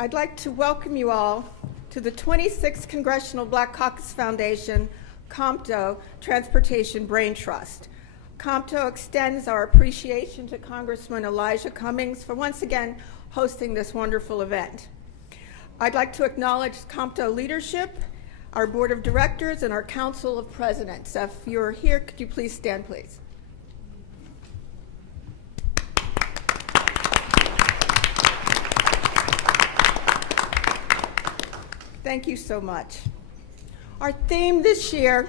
I'd like to welcome you all to the 26th Congressional Black Caucus Foundation Compto Transportation Braintrust. Compto extends our appreciation to Congressman Elijah Cummings for once again hosting this wonderful event. I'd like to acknowledge Compto leadership, our board of directors, and our council of presidents. If you're here, could you please stand, please? Thank you so much. Our theme this year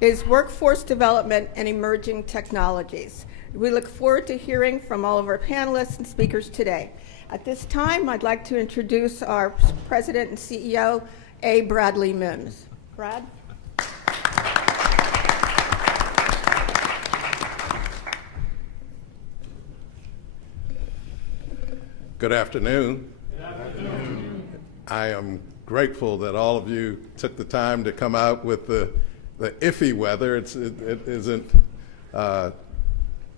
is workforce development and emerging technologies. We look forward to hearing from all of our panelists and speakers today. At this time, I'd like to introduce our President and CEO, A. Bradley Mims. Brad? Good afternoon. Good afternoon. I am grateful that all of you took the time to come out with the iffy weather. It isn't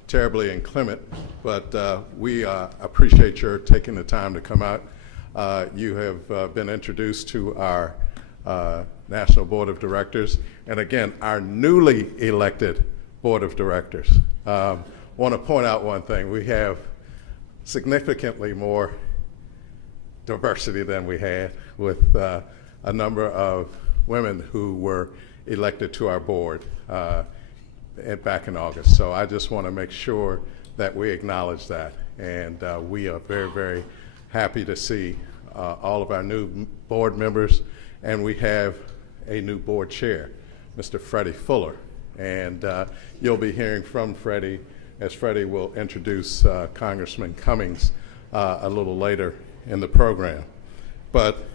terribly inclement, but we appreciate your taking the time to come out. You have been introduced to our National Board of Directors, and again, our newly elected Board of Directors. Want to point out one thing. We have significantly more diversity than we had, with a number of women who were elected to our board back in August. So I just want to make sure that we acknowledge that. And we are very, very happy to see all of our new board members. And we have a new board chair, Mr. Freddie Fuller. And you'll be hearing from Freddie, as Freddie will introduce Congressman Cummings a little later in the program. But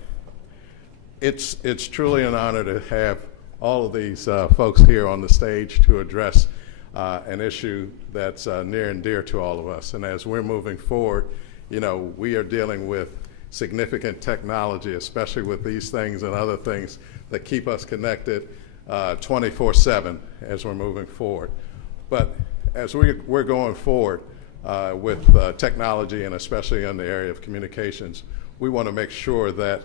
it's truly an honor to have all of these folks here on the stage to address an issue that's near and dear to all of us. And as we're moving forward, you know, we are dealing with significant technology, especially with these things and other things that keep us connected 24/7 as we're moving forward. But as we're going forward with technology, and especially in the area of communications, we want to make sure that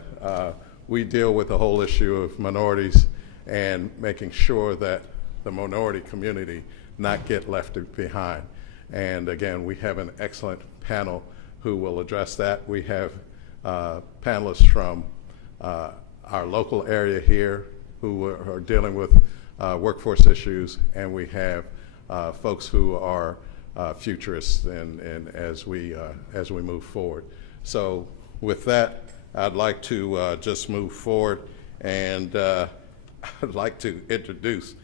we deal with the whole issue of minorities and making sure that the minority community not get left behind. And again, we have an excellent panel who will address that. We have panelists from our local area here who are dealing with workforce issues, and we have folks who are futurists and as we move forward. So with that, I'd like to just move forward, and I'd like to introduce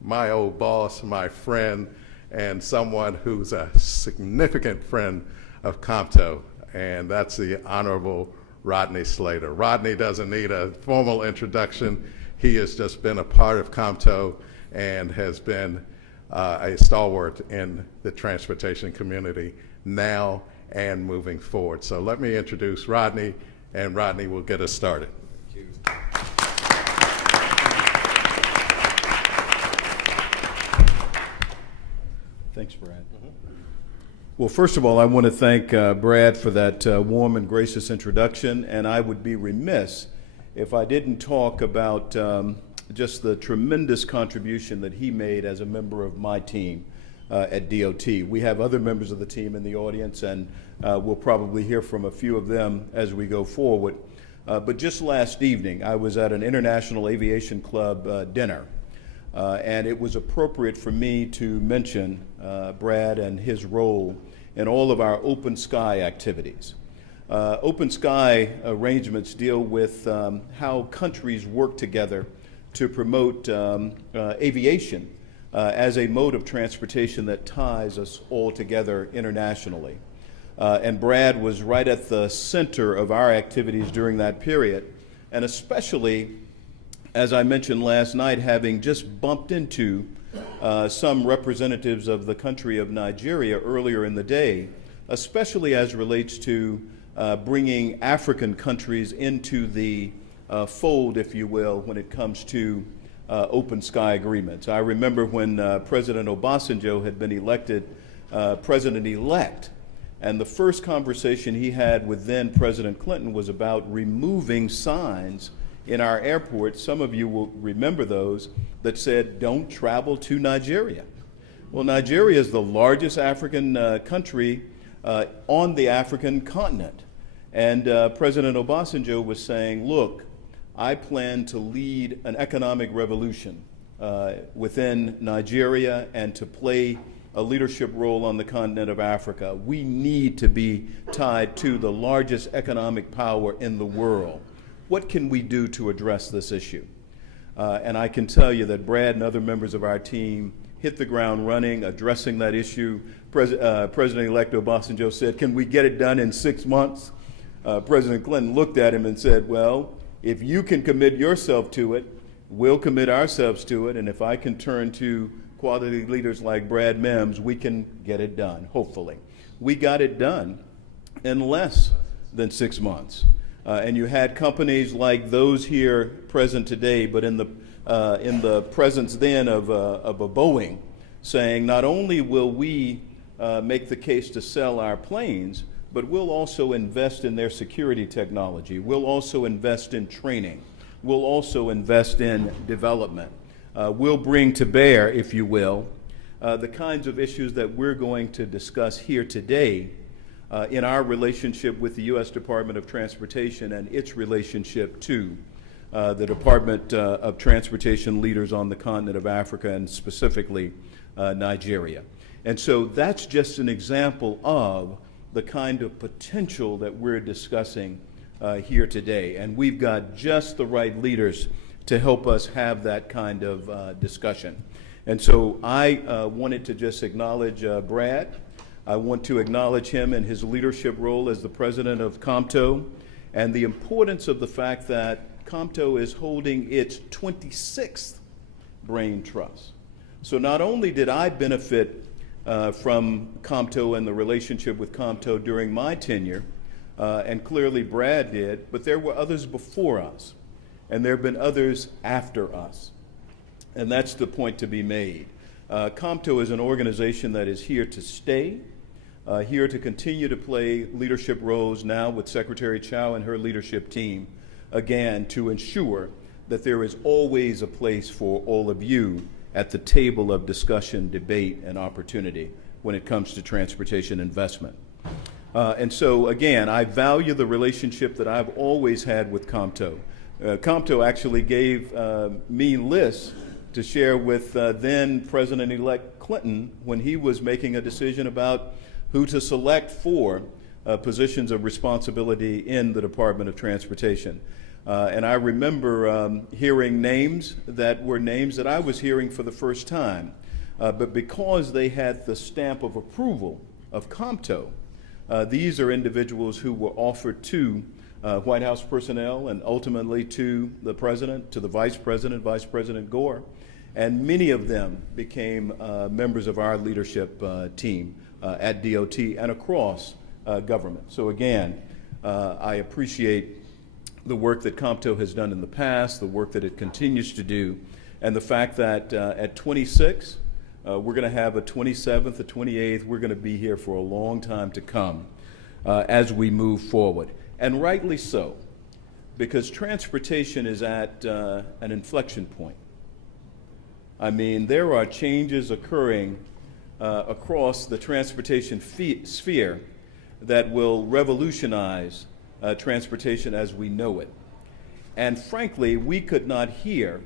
my old boss, my friend, and someone who's a significant friend of Compto, and that's the Honorable Rodney Slater. Rodney doesn't need a formal introduction. He has just been a part of Compto and has been a stalwart in the transportation community now and moving forward. So let me introduce Rodney, and Rodney will get us started. Thank you. Thanks, Brad. Well, first of all, I want to thank Brad for that warm and gracious introduction, and I would be remiss if I didn't talk about just the tremendous contribution that he made as a member of my team at DOT. We have other members of the team in the audience, and we'll probably hear from a few of them as we go forward. But just last evening, I was at an International Aviation Club dinner, and it was appropriate for me to mention Brad and his role in all of our open sky activities. Open sky arrangements deal with how countries work together to promote aviation as a mode of transportation that ties us all together internationally. And Brad was right at the center of our activities during that period, and especially, as I mentioned last night, having just bumped into some representatives of the country of Nigeria earlier in the day, especially as relates to bringing African countries into the fold, if you will, when it comes to open sky agreements. I remember when President Obasanjo had been elected president-elect, And the first conversation he had with then President Clinton was about removing signs in our airports. Some of you will remember those that said, "Don't travel to Nigeria." Well, Nigeria is the largest African country on the African continent. And President Obasanjo was saying, look, I plan to lead an economic revolution within Nigeria and to play a leadership role on the continent of Africa. We need to be tied to the largest economic power in the world. What can we do to address this issue? And I can tell you that Brad and other members of our team hit the ground running, addressing that issue. President-elect Obasanjo said, "Can we get it done in 6 months?" President Clinton looked at him and said, "Well, if you can commit yourself to it, we'll commit ourselves to it, and if I can turn to quality leaders like Brad Mims, we can get it done, hopefully." We got it done in less than 6 months. And you had companies like those here present today, but in the presence then of a Boeing, saying not only will we make the case to sell our planes, but we'll also invest in their security technology. We'll also invest in training. We'll also invest in development. We'll bring to bear, if you will, the kinds of issues that we're going to discuss here today in our relationship with the U.S. Department of Transportation and its relationship to the Department of Transportation leaders on the continent of Africa and specifically Nigeria. And so that's just an example of the kind of potential that we're discussing here today. And we've got just the right leaders to help us have that kind of discussion. And so I wanted to just acknowledge Brad. I want to acknowledge him in his leadership role as the president of COMTO and the importance of the fact that COMTO is holding its 26th Braintrust. So not only did I benefit from COMTO and the relationship with COMTO during my tenure, and clearly Brad did, but there were others before us, and there have been others after us. And that's the point to be made. COMTO is an organization that is here to stay, here to continue to play leadership roles now with Secretary Chow and her leadership team, again, to ensure that there is always a place for all of you at the table of discussion, debate, and opportunity when it comes to transportation investment. And so, again, I value the relationship that I've always had with COMTO. COMTO actually gave me lists to share with then President-elect Clinton when he was making a decision about who to select for positions of responsibility in the Department of Transportation. And I remember hearing names that were names that I was hearing for the first time. But because they had the stamp of approval of COMTO, these are individuals who were offered to White House personnel and ultimately to the President, to the Vice President Gore. And many of them became members of our leadership team at DOT and across government. So again, I appreciate the work that COMTO has done in the past, the work that it continues to do, and the fact that at 26, we're going to have a 27th, a 28th. We're going to be here for a long time to come as we move forward. And rightly so, because transportation is at an inflection point. I mean, there are changes occurring across the transportation sphere that will revolutionize transportation as we know it. And frankly, we could not hear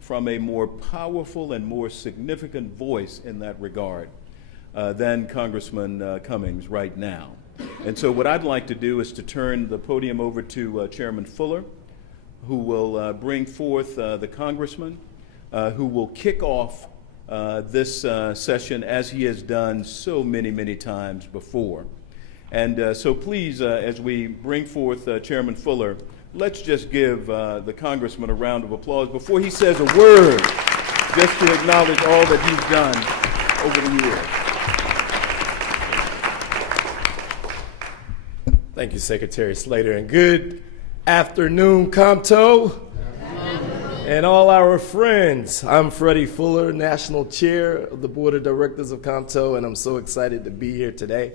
from a more powerful and more significant voice in that regard than Congressman Cummings right now. And so what I'd like to do is to turn the podium over to Chairman Fuller, who will bring forth the congressman, who will kick off this session as he has done so many, many times before. And so please, as we bring forth Chairman Fuller, let's just give the congressman a round of applause before he says a word, just to acknowledge all that he's done over the years. Thank you, Secretary Slater, and good afternoon, COMTO, and all our friends. I'm Freddie Fuller, National Chair of the Board of Directors of COMTO, and I'm so excited to be here today.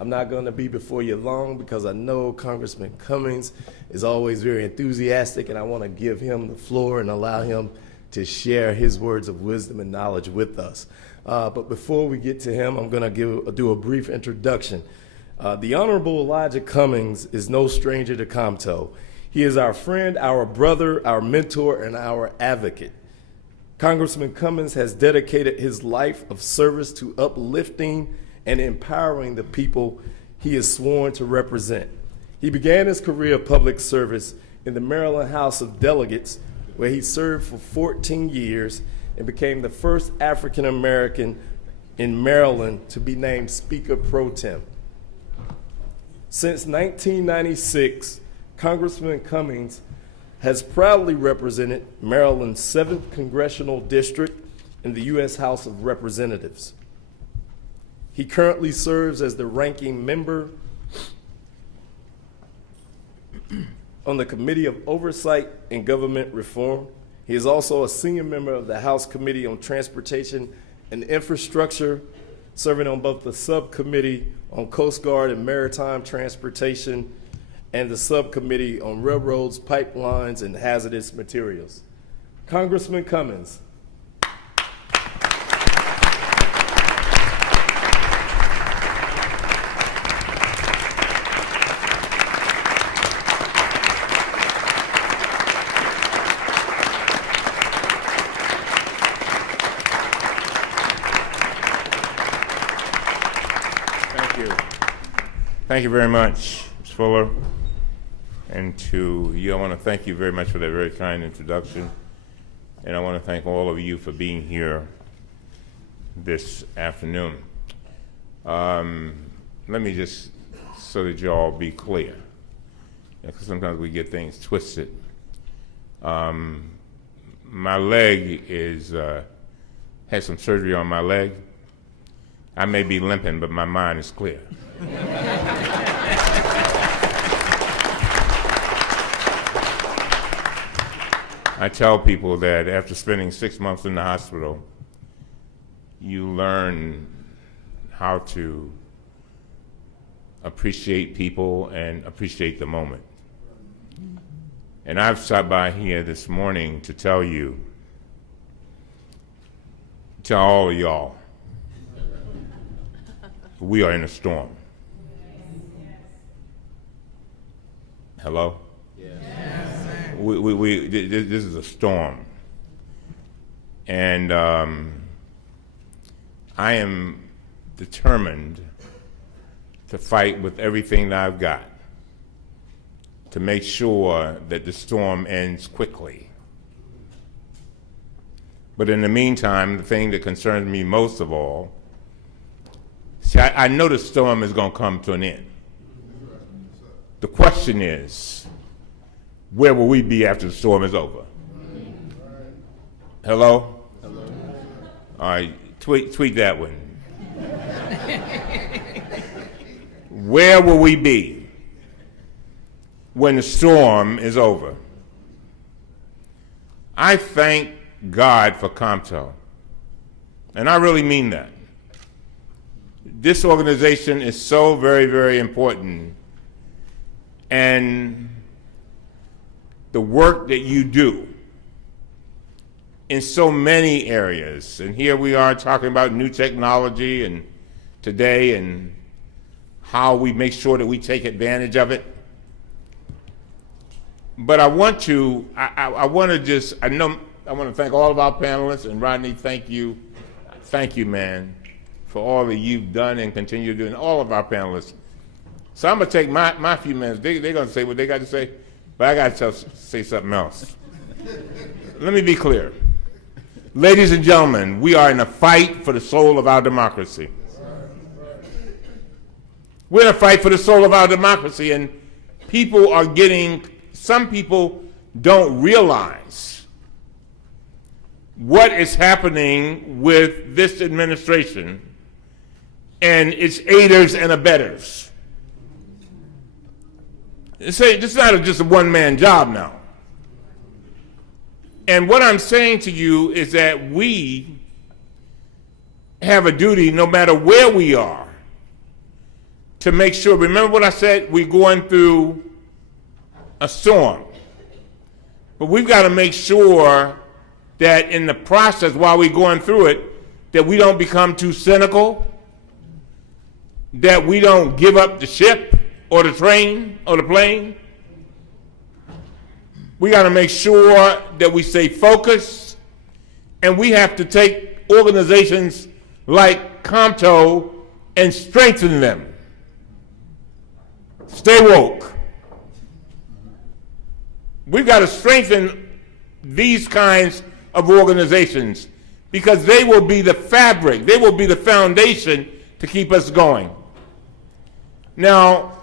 I'm not going to be before you long because I know Congressman Cummings is always very enthusiastic, and I want to give him the floor and allow him to share his words of wisdom and knowledge with us. But before we get to him, I'm going to do a brief introduction. The Honorable Elijah Cummings is no stranger to Compto. He is our friend, our brother, our mentor, and our advocate. Congressman Cummings has dedicated his life of service to uplifting and empowering the people he is sworn to represent. He began his career of public service in the Maryland House of Delegates, where he served for 14 years and became the first African American in Maryland to be named Speaker Pro Tem. Since 1996, Congressman Cummings has proudly represented Maryland's 7th Congressional District in the U.S. House of Representatives. He currently serves as the ranking member on the Committee of Oversight and Government Reform. He is also a senior member of the House Committee on Transportation and Infrastructure, serving on both the Subcommittee on Coast Guard and Maritime Transportation and the Subcommittee on Railroads, Pipelines, and Hazardous Materials. Congressman Cummings. Thank you very much, Ms. Fuller. And to you, I want to thank you very much for that very kind introduction. And I want to thank all of you for being here this afternoon. Let me just, so that you all be clear, because sometimes we get things twisted. My leg is, had some surgery on my leg. I may be limping, but my mind is clear. I tell people that after spending 6 months in the hospital, you learn how to appreciate people and appreciate the moment. And I've stopped by here this morning to tell you, tell all of y'all, we are in a storm. Hello? Yes. This is a storm. And I am determined to fight with everything that I've got to make sure that the storm ends quickly. But in the meantime, the thing that concerns me most of all, see, I know the storm is going to come to an end. The question is, where will we be after the storm is over? Hello? Hello. All right, tweet that one. Where will we be when the storm is over? I thank God for Compto, and I really mean that. This organization is so very, very important, and the work that you do in so many areas, and here we are talking about new technology and today and how we make sure that we take advantage of it. But I want to thank all of our panelists, and Rodney, thank you, man, for all that you've done and continue doing, all of our panelists. So I'm gonna take my few minutes. They're gonna say what they got to say, but I got to say something else. Let me be clear. Ladies and gentlemen, we are in a fight for the soul of our democracy. We're in a fight for the soul of our democracy, and some people don't realize what is happening with this administration and its aiders and abettors. This is not just a one-man job now. And what I'm saying to you is that we have a duty, no matter where we are, to make sure, remember what I said, we're going through a storm. But we've got to make sure that in the process, while we're going through it, that we don't become too cynical, that we don't give up the ship or the train or the plane. We got to make sure that we stay focused, and we have to take organizations like COMTO and strengthen them. Stay woke. We've got to strengthen these kinds of organizations because they will be the fabric, they will be the foundation to keep us going. Now,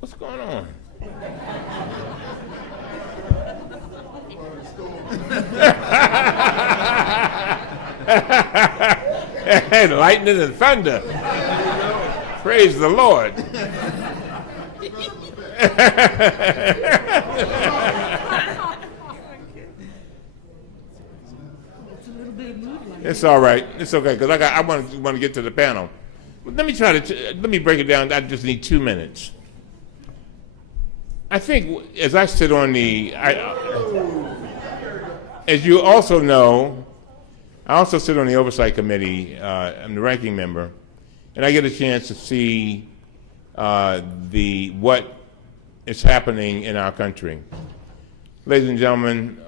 what's going on? Lightning and thunder. Praise the Lord. It's all right. It's okay because I want to get to the panel. Let me break it down. I just need 2 minutes. I think as I sit on as you also know, I also sit on the Oversight Committee. I'm the ranking member, and I get a chance to see what is happening in our country. Ladies and gentlemen,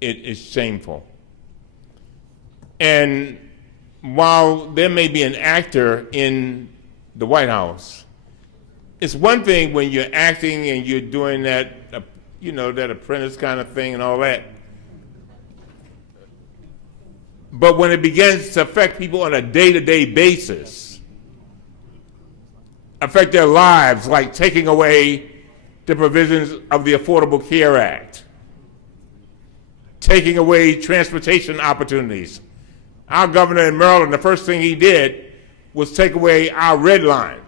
it is shameful. And while there may be an actor in the White House, it's one thing when you're acting and you're doing that, that apprentice kind of thing and all that. But when it begins to affect people on a day-to-day basis, affect their lives, like taking away the provisions of the Affordable Care Act, taking away transportation opportunities. Our governor in Maryland, the first thing he did was take away our red line.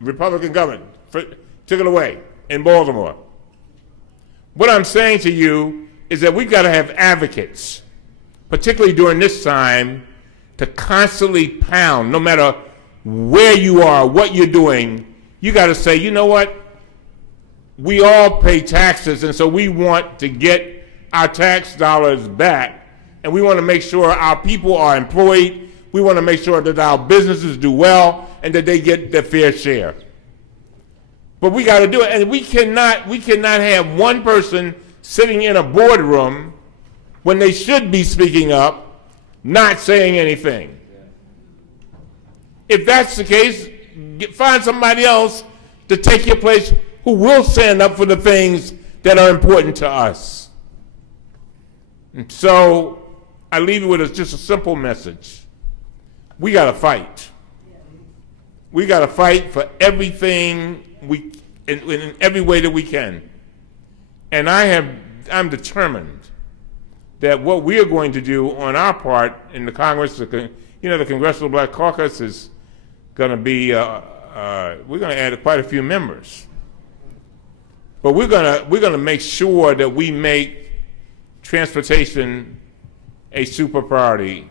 Republican government took it away in Baltimore. What I'm saying to you is that we've got to have advocates, particularly during this time, to constantly pound, no matter where you are, what you're doing. You got to say, you know what? We all pay taxes, and so we want to get our tax dollars back. And we want to make sure our people are employed. We want to make sure that our businesses do well and that they get their fair share. But we got to do it. And we cannot have one person sitting in a boardroom when they should be speaking up, not saying anything. If that's the case, find somebody else to take your place who will stand up for the things that are important to us. And so I leave you with just a simple message. We got to fight. We got to fight for everything in every way that we can. And I'm determined that what we are going to do on our part in the Congress, the Congressional Black Caucus is going to be, we're going to add quite a few members. But we're going to make sure that we make transportation a super priority.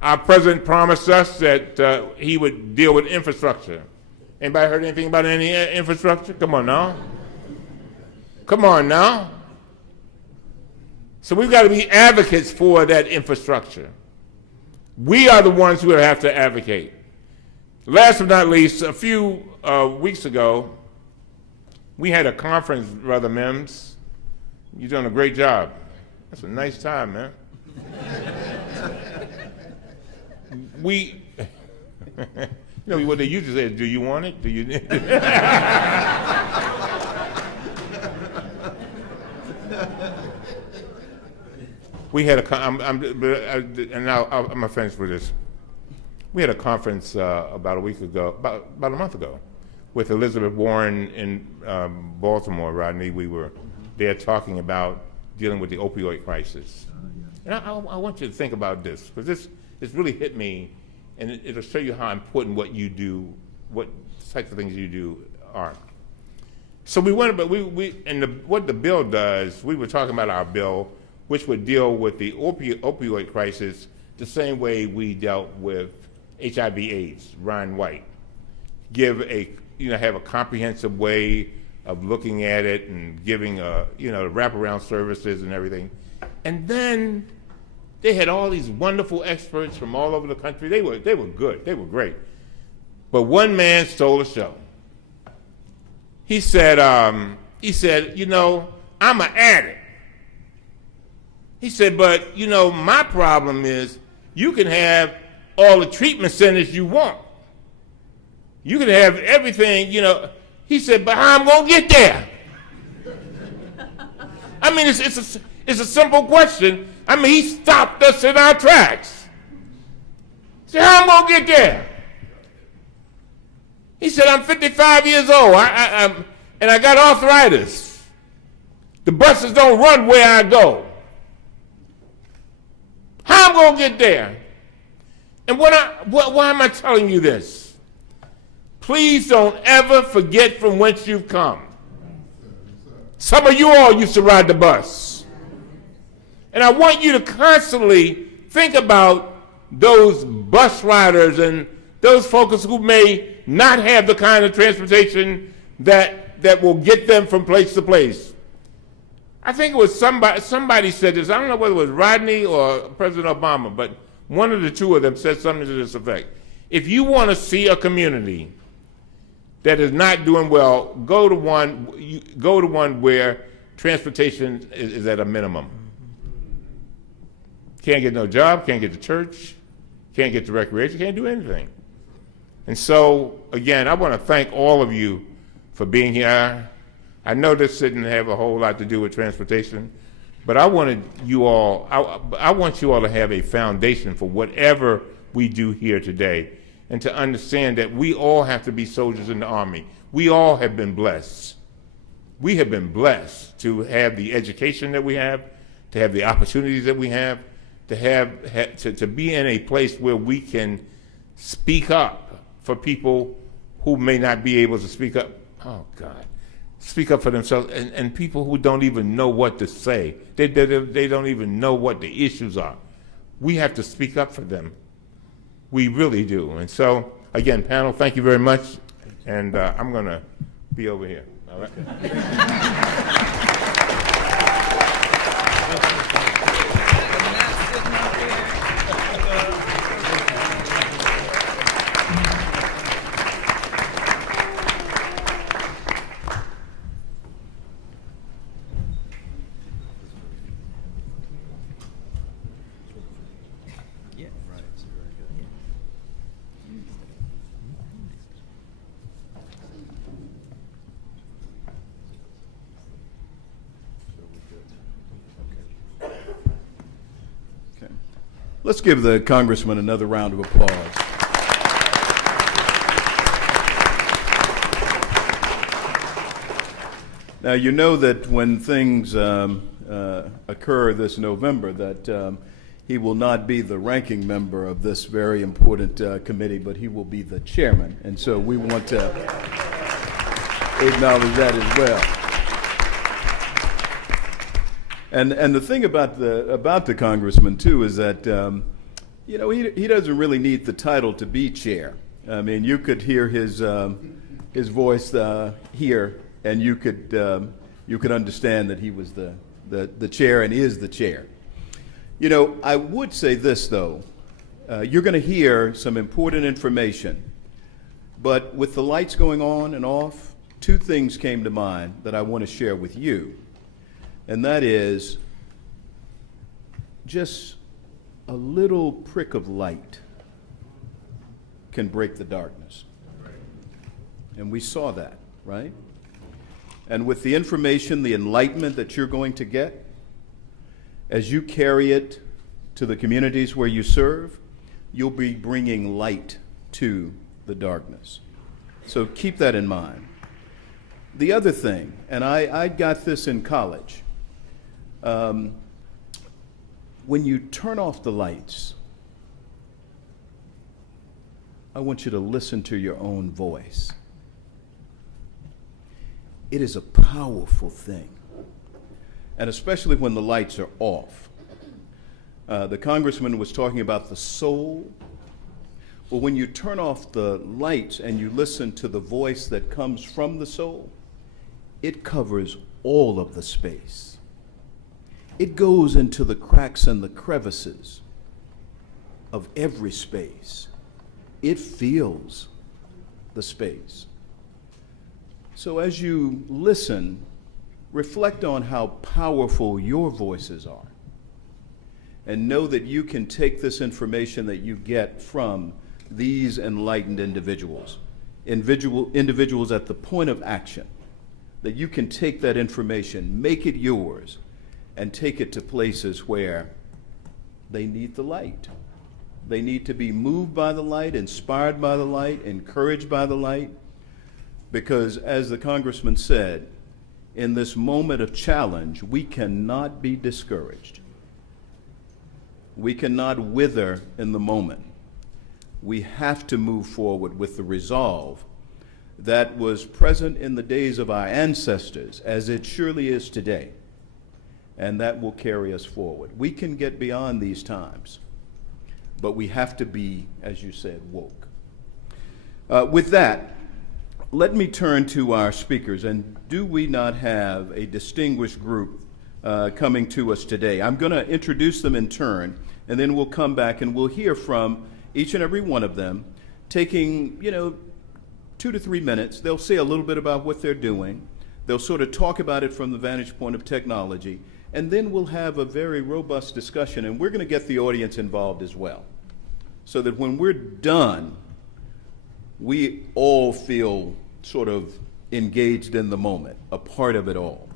Our president promised us that he would deal with infrastructure. Anybody heard anything about any infrastructure? Come on now. Come on now. So we've got to be advocates for that infrastructure. We are the ones who have to advocate. Last but not least, a few weeks ago, we had a conference, Brother Mims. You're doing a great job. That's a nice time, man. We, what they usually say is, do you want it? Do you? We had I'm gonna finish with this. We had a conference about a month ago, with Elizabeth Warren in Baltimore, Rodney. We were there talking about dealing with the opioid crisis. And I want you to think about this, because this really hit me, and it'll show you how important what you do, what types of things you do are. So we went, but what the bill does, we were talking about our bill, which would deal with the opioid crisis the same way we dealt with HIV/AIDS, Ron White, have a comprehensive way of looking at it and giving wraparound services and everything. And then they had all these wonderful experts from all over the country. They were good. They were great. But one man stole the show. He said, I'm an addict. He said, but, my problem is you can have all the treatment centers you want. You can have everything, He said, but how I'm going to get there? I mean, it's a simple question. I mean, he stopped us in our tracks. He said, how I'm going to get there? He said, I'm 55 years old, and I got arthritis. The buses don't run where I go. How I'm going to get there? And why am I telling you this? Please don't ever forget from whence you've come. Some of you all used to ride the bus. And I want you to constantly think about those bus riders and those folks who may not have the kind of transportation that will get them from place to place. I think it was somebody said this. I don't know whether it was Rodney or President Obama, but one of the two of them said something to this effect. If you want to see a community that is not doing well, go to one where transportation is at a minimum. Can't get no job, can't get to church, can't get to recreation, can't do anything. And so, again, I want to thank all of you for being here. I know this didn't have a whole lot to do with transportation, but I want you all to have a foundation for whatever we do here today, and to understand that we all have to be soldiers in the Army. We all have been blessed. We have been blessed to have the education that we have, to have the opportunities that we have, to be in a place where we can speak up for people who may not be able to speak up. Oh, God. Speak up for themselves, and people who don't even know what to say. They don't even know what the issues are. We have to speak up for them. We really do. And so, again, panel, thank you very much. And I'm going to be over here. All right? Let's give the Congressman another round of applause. Now, you know that when things occur this November, that he will not be the ranking member of this very important committee, but he will be the chairman. And so we want to acknowledge that as well. And the thing about the congressman too is that he doesn't really need the title to be chair. I mean, you could hear his voice here, and you could understand that he was the chair and is the chair. I would say this though, you're going to hear some important information, but with the lights going on and off, two things came to mind that I want to share with you. And that is just a little prick of light can break the darkness. And we saw that, right? And with the information, the enlightenment that you're going to get, as you carry it to the communities where you serve, you'll be bringing light to the darkness. So keep that in mind. The other thing, and I got this in college, when you turn off the lights, I want you to listen to your own voice. It is a powerful thing, and especially when the lights are off. The congressman was talking about the soul. Well, when you turn off the lights and you listen to the voice that comes from the soul, it covers all of the space. It goes into the cracks and the crevices of every space. It feels the space. So as you listen, reflect on how powerful your voices are, and know that you can take this information that you get from these enlightened individuals at the point of action, that you can take that information, make it yours, and take it to places where they need the light. They need to be moved by the light, inspired by the light, encouraged by the light, because as the congressman said, in this moment of challenge, we cannot be discouraged. We cannot wither in the moment. We have to move forward with the resolve that was present in the days of our ancestors, as it surely is today, and that will carry us forward. We can get beyond these times, but we have to be, as you said, woke. With that, let me turn to our speakers, and do we not have a distinguished group coming to us today? I'm going to introduce them in turn, and then we'll come back and we'll hear from each and every one of them, taking, 2 to 3 minutes. They'll say a little bit about what they're doing. They'll sort of talk about it from the vantage point of technology, and then we'll have a very robust discussion, and we're going to get the audience involved as well, so that when we're done, we all feel sort of engaged in the moment, a part of it all.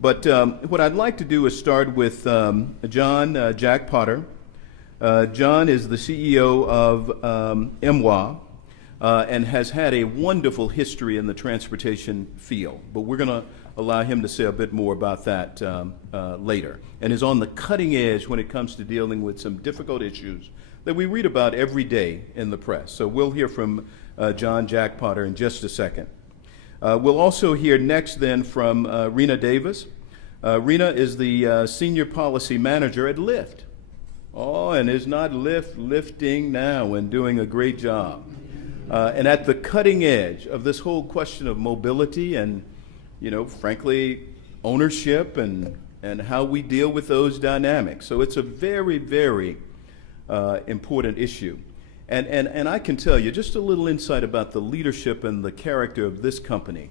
But what I'd like to do is start with John Jack Potter. John is the CEO of MWA and has had a wonderful history in the transportation field. But we're going to allow him to say a bit more about that later, and is on the cutting edge when it comes to dealing with some difficult issues that we read about every day in the press. So we'll hear from John Jack Potter in just a second. We'll also hear next then from Rena Davis. Rena is the Senior Policy Manager at Lyft. Oh, and is not Lyft lifting now and doing a great job. And at the cutting edge of this whole question of mobility and, frankly, ownership and how we deal with those dynamics. So it's a very, very important issue. And I can tell you just a little insight about the leadership and the character of this company.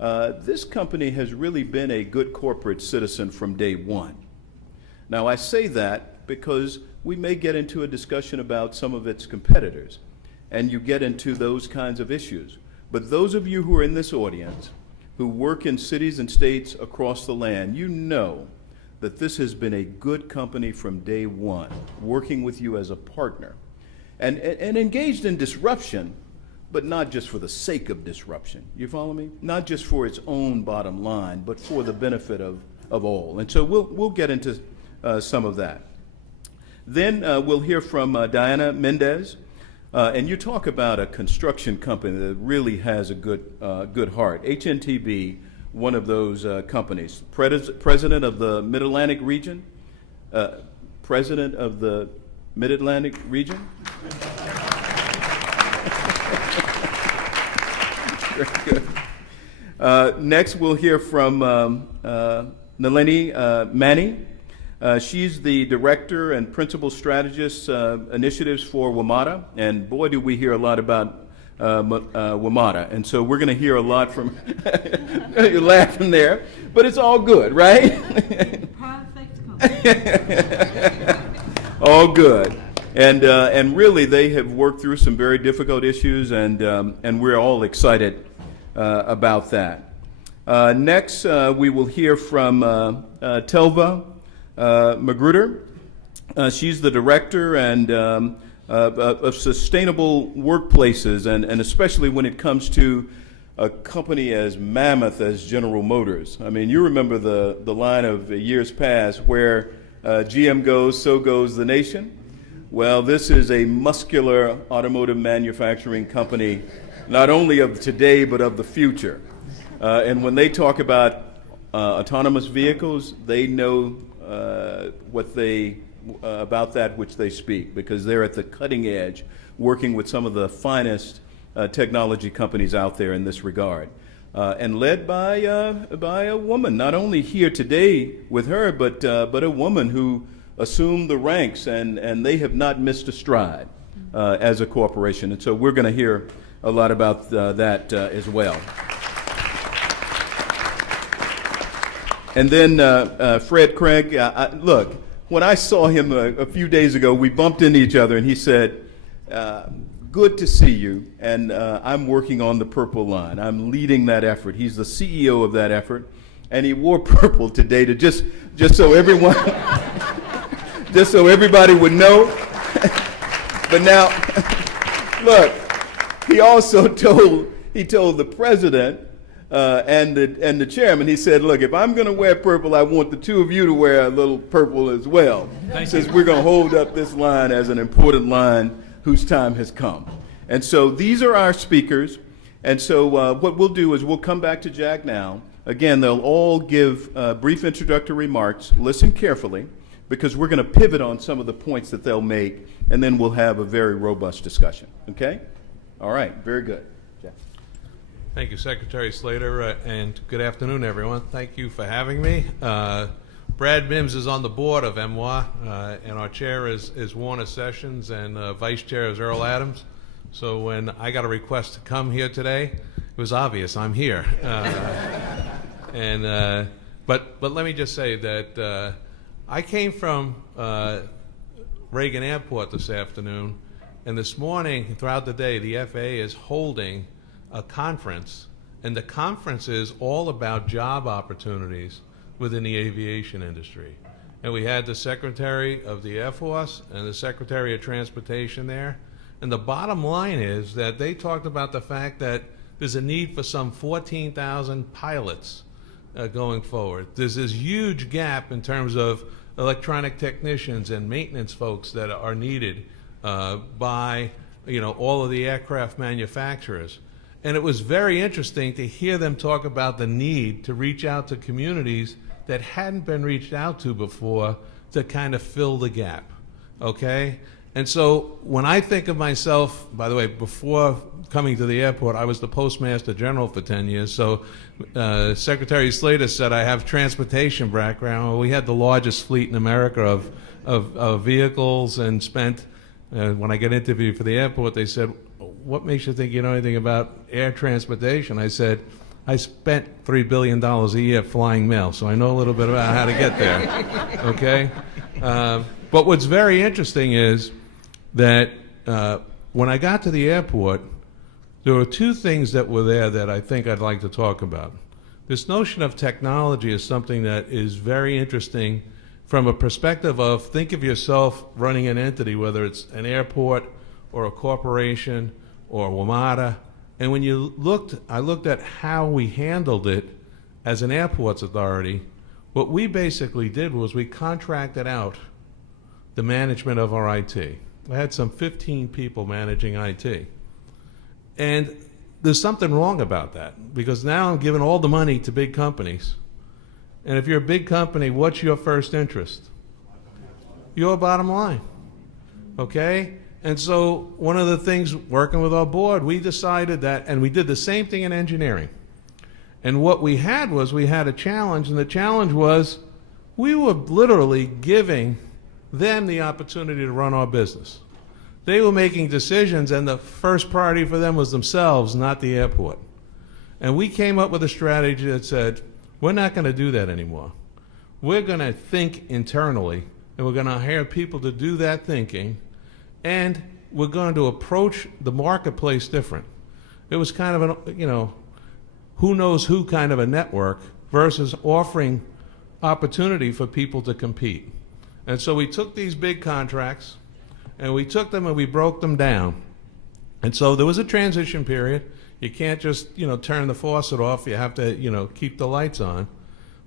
This company has really been a good corporate citizen from day one. Now, I say that because we may get into a discussion about some of its competitors, and you get into those kinds of issues. But those of you who are in this audience, who work in cities and states across the land, you know that this has been a good company from day one, working with you as a partner, and engaged in disruption, but not just for the sake of disruption. You follow me? Not just for its own bottom line, but for the benefit of all. And so we'll get into some of that. Then we'll hear from Diana Mendez. And you talk about a construction company that really has a good heart. HNTB, one of those companies. President of the Mid-Atlantic region. President of the Mid-Atlantic region. Very good. Next, we'll hear from Nalini Mani. She's the director and principal strategist initiatives for WMATA, and boy, do we hear a lot about WMATA. And so we're going to hear a lot from, you're laughing there, but it's all good, right? Perfect. All good. And really, they have worked through some very difficult issues, and we're all excited about that. Next, we will hear from Telva Magruder. She's the director and of sustainable workplaces, and especially when it comes to a company as mammoth as General Motors. I mean, you remember the line of years past where GM goes, so goes the nation. Well, this is a muscular automotive manufacturing company, not only of today, but of the future. And when they talk about autonomous vehicles, they know about that which they speak, because they're at the cutting edge working with some of the finest technology companies out there in this regard. And led by a woman, not only here today with her, but a woman who assumed the ranks, and they have not missed a stride as a corporation. And so we're going to hear a lot about that as well. And then Fred Craig, look, when I saw him a few days ago, we bumped into each other, and he said, good to see you, and I'm working on the purple line. I'm leading that effort. He's the CEO of that effort, and he wore purple today to just so everyone, just so everybody would know. But now, look, he also told the president and the chairman. He said, "Look, if I'm going to wear purple, I want the two of you to wear a little purple as well, since we're going to hold up this line as an important line whose time has come." And so these are our speakers. And so what we'll do is we'll come back to Jack now. Again, they'll all give brief introductory remarks. Listen carefully, because we're going to pivot on some of the points that they'll make, and then we'll have a very robust discussion. Okay? All right. Very good. Jack. Thank you, Secretary Slater, and good afternoon, everyone. Thank you for having me. Brad Mims is on the board of MWA, and our chair is Warner Sessions, and vice chair is Earl Adams. So when I got a request to come here today, it was obvious I'm here. But let me just say that I came from Reagan Airport this afternoon, and this morning, throughout the day, the FAA is holding a conference, and the conference is all about job opportunities within the aviation industry. And we had the Secretary of the Air Force and the Secretary of Transportation there. And the bottom line is that they talked about the fact that there's a need for some 14,000 pilots going forward. There's this huge gap in terms of electronic technicians and maintenance folks that are needed by all of the aircraft manufacturers. And it was very interesting to hear them talk about the need to reach out to communities that hadn't been reached out to before to kind of fill the gap, okay? And so when I think of myself, by the way, before coming to the airport, I was the Postmaster General for 10 years. So Secretary Slater said I have transportation background. Well, we had the largest fleet in America of vehicles, and spent, when I got interviewed for the airport, they said, "What makes you think you know anything about air transportation?" I said, "I spent $3 billion a year flying mail, so I know a little bit about how to get there." Okay? But what's very interesting is that when I got to the airport, there were two things that were there that I think I'd like to talk about. This notion of technology is something that is very interesting from a perspective of, think of yourself running an entity, whether it's an airport or a corporation or WMATA. And when I looked at how we handled it as an airports authority. What we basically did was we contracted out the management of our IT. I had some 15 people managing IT. And there's something wrong about that, because now I'm giving all the money to big companies. And if you're a big company, what's your first interest? Your bottom line, okay? And so one of the things, working with our board, we decided that, and we did the same thing in engineering. And what we had was, we had a challenge, and the challenge was we were literally giving them the opportunity to run our business. They were making decisions, and the first priority for them was themselves, not the airport. And we came up with a strategy that said, we're not going to do that anymore. We're going to think internally, and we're going to hire people to do that thinking, and we're going to approach the marketplace different. It was kind of an, who knows who kind of a network versus offering opportunity for people to compete. And so we took these big contracts, and we took them and we broke them down. And so there was a transition period. You can't just, turn the faucet off. You have to, keep the lights on.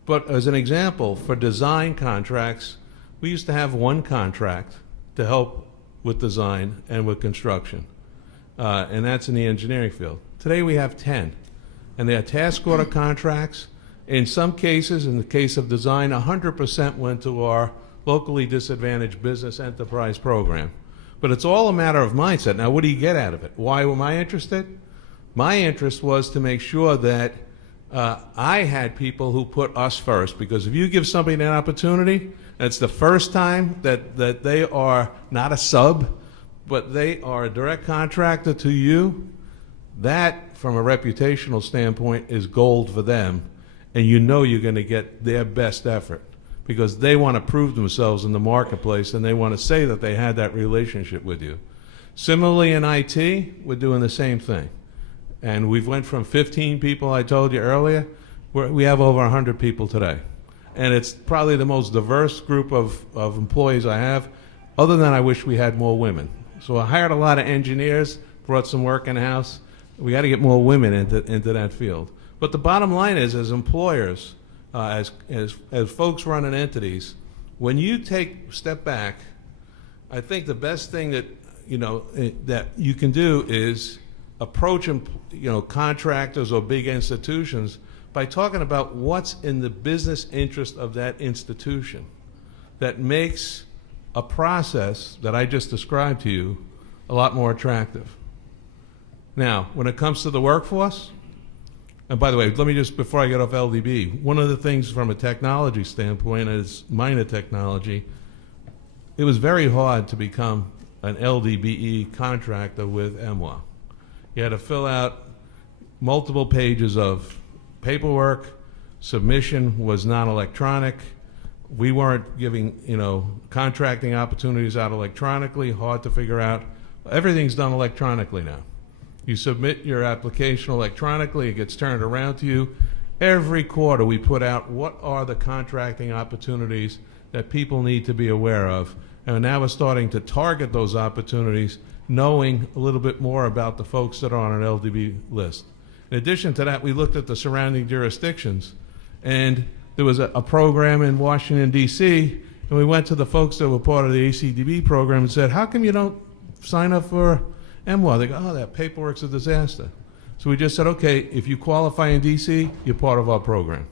But as an example, for design contracts, we used to have one contract to help with design and with construction. And that's in the engineering field. Today we have 10. And they are task order contracts. In some cases, in the case of design, 100% went to our locally disadvantaged business enterprise program. But it's all a matter of mindset. Now, what do you get out of it? Why am I interested? My interest was to make sure that I had people who put us first, because if you give somebody an opportunity, and it's the first time that they are not a sub, but they are a direct contractor to you, that, from a reputational standpoint, is gold for them. And you know you're going to get their best effort because they want to prove themselves in the marketplace and they want to say that they had that relationship with you. Similarly, in IT, we're doing the same thing. And we've went from 15 people, I told you earlier, we have over 100 people today. And it's probably the most diverse group of employees I have, other than I wish we had more women. So I hired a lot of engineers, brought some work in-house. We got to get more women into that field. But the bottom line is, as employers, as folks running entities, when you step back, I think the best thing that that you can do is approach contractors or big institutions by talking about what's in the business interest of that institution that makes a process that I just described to you a lot more attractive. Now, when it comes to the workforce, and by the way, let me just, before I get off LDB, one of the things from a technology standpoint is minor technology. It was very hard to become an LDBE contractor with MWA. You had to fill out multiple pages of paperwork. Submission was not electronic. We weren't giving, contracting opportunities out electronically, hard to figure out. Everything's done electronically now. You submit your application electronically, it gets turned around to you. Every quarter we put out what are the contracting opportunities that people need to be aware of. And now we're starting to target those opportunities, knowing a little bit more about the folks that are on an LDB list. In addition to that, we looked at the surrounding jurisdictions, and there was a program in Washington, D.C., and we went to the folks that were part of the ACDB program and said, how come you don't sign up for MWA? They go, oh, that paperwork's a disaster. So we just said, okay, if you qualify in D.C., you're part of our program.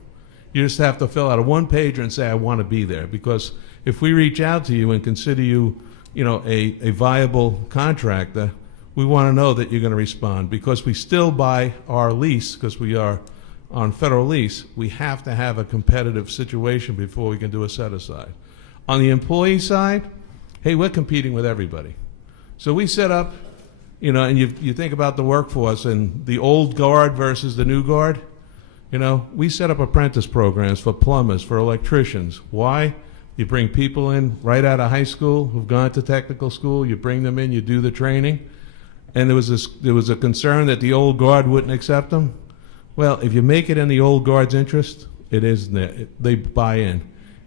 You just have to fill out a one-pager and say, I want to be there. Because if we reach out to you and consider you, a viable contractor, we want to know that you're going to respond. Because we still buy our lease, because we are on federal lease, we have to have a competitive situation before we can do a set-aside. On the employee side, hey, we're competing with everybody. So we set up, and you think about the workforce and the old guard versus the new guard. We set up apprentice programs for plumbers, for electricians. Why? You bring people in right out of high school who've gone to technical school. You bring them in, you do the training. And there was a concern that the old guard wouldn't accept them. Well, if you make it in the old guard's interest, it is there. They buy in.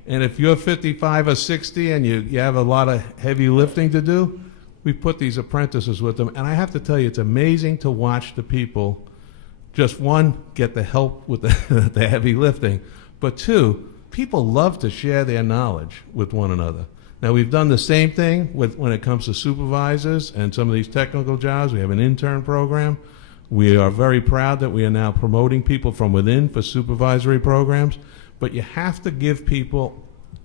And if you're 55 or 60 and you have a lot of heavy lifting to do, we put these apprentices with them. And I have to tell you, it's amazing to watch the people, just one, get the help with the heavy lifting, but two, people love to share their knowledge with one another. Now, we've done the same thing when it comes to supervisors and some of these technical jobs. We have an intern program. We are very proud that we are now promoting people from within for supervisory programs, but you have to give people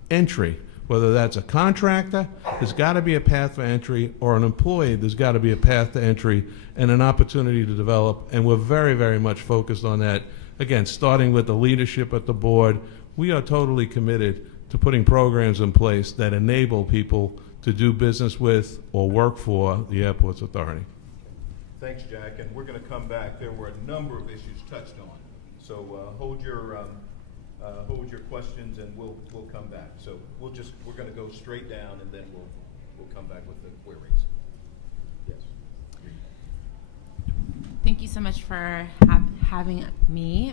entry. Whether that's a contractor, there's got to be a path for entry, or an employee, there's got to be a path to entry and an opportunity to develop, and we're very, very much focused on that. Again, starting with the leadership at the board, we are totally committed to putting programs in place that enable people to do business with or work for the Airports Authority. Thanks, Jack, and we're going to come back. There were a number of issues touched on, so hold your questions, and we'll come back. So we're going to go straight down, and then we'll come back with the queries. Yes. Thank you so much for having me.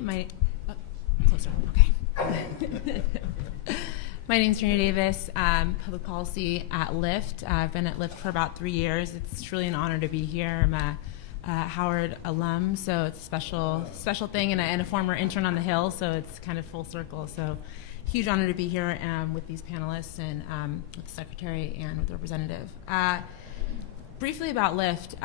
Closer. Okay. My name is Trina Davis, public policy at Lyft. I've been at Lyft for about 3 years. It's truly an honor to be here. I'm a Howard alum, so it's a special thing, and a former intern on the Hill, so it's kind of full circle. So huge honor to be here with these panelists and with the secretary and with the representative. briefly about Lyft,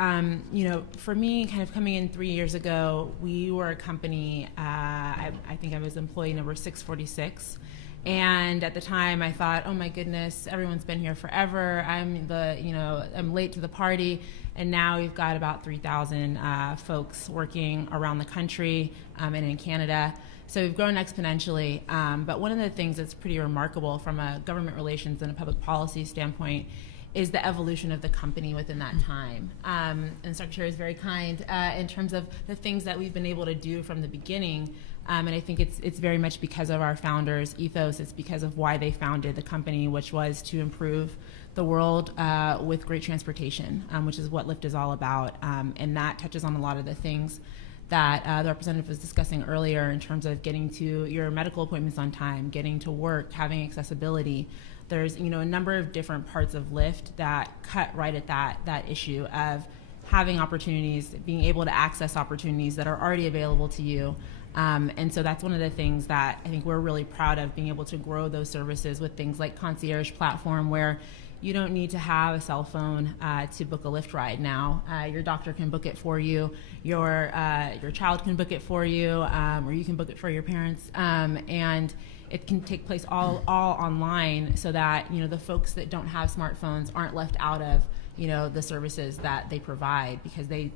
for me, kind of coming in 3 years ago, we were a company, I think I was employee number 646. And at the time I thought, oh my goodness, everyone's been here forever. I'm late to the party. And now we've got about 3,000 folks working around the country and in Canada. So we've grown exponentially. But one of the things that's pretty remarkable from a government relations and a public policy standpoint is the evolution of the company within that time. And the Secretary is very kind in terms of the things that we've been able to do from the beginning. And I think it's very much because of our founders' ethos. It's because of why they founded the company, which was to improve the world with great transportation, which is what Lyft is all about. And that touches on a lot of the things that the representative was discussing earlier in terms of getting to your medical appointments on time, getting to work, having accessibility. There's a number of different parts of Lyft that cut right at that issue of having opportunities, being able to access opportunities that are already available to you. And so that's one of the things that I think we're really proud of, being able to grow those services with things like concierge platform, where you don't need to have a cell phone to book a Lyft ride now. Your doctor can book it for you. Your child can book it for you, or you can book it for your parents. And it can take place all online, so that the folks that don't have smartphones aren't left out of the services that they provide, because they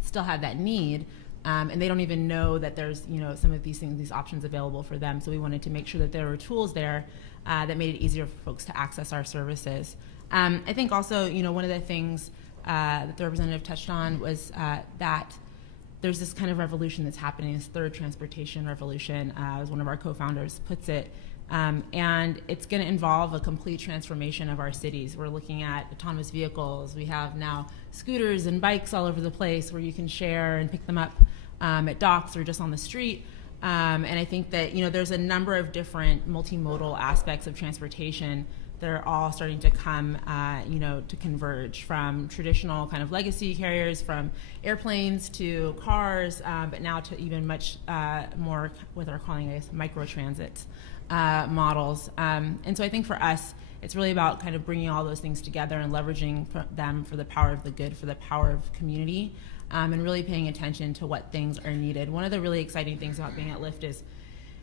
still have that need. And they don't even know that there's some of these things, these options available for them. So we wanted to make sure that there were tools there that made it easier for folks to access our services. I think also one of the things that the representative touched on was that there's this kind of revolution that's happening, this third transportation revolution, as one of our co-founders puts it. And it's going to involve a complete transformation of our cities. We're looking at autonomous vehicles. We have now scooters and bikes all over the place where you can share and pick them up at docks or just on the street. And I think that there's a number of different multimodal aspects of transportation that are all starting to come, to converge, from traditional kind of legacy carriers, from airplanes to cars, but now to even much more what they're calling, I guess, microtransit models. And so I think for us, it's really about kind of bringing all those things together and leveraging them for the power of the good, for the power of community, and really paying attention to what things are needed. One of the really exciting things about being at Lyft is,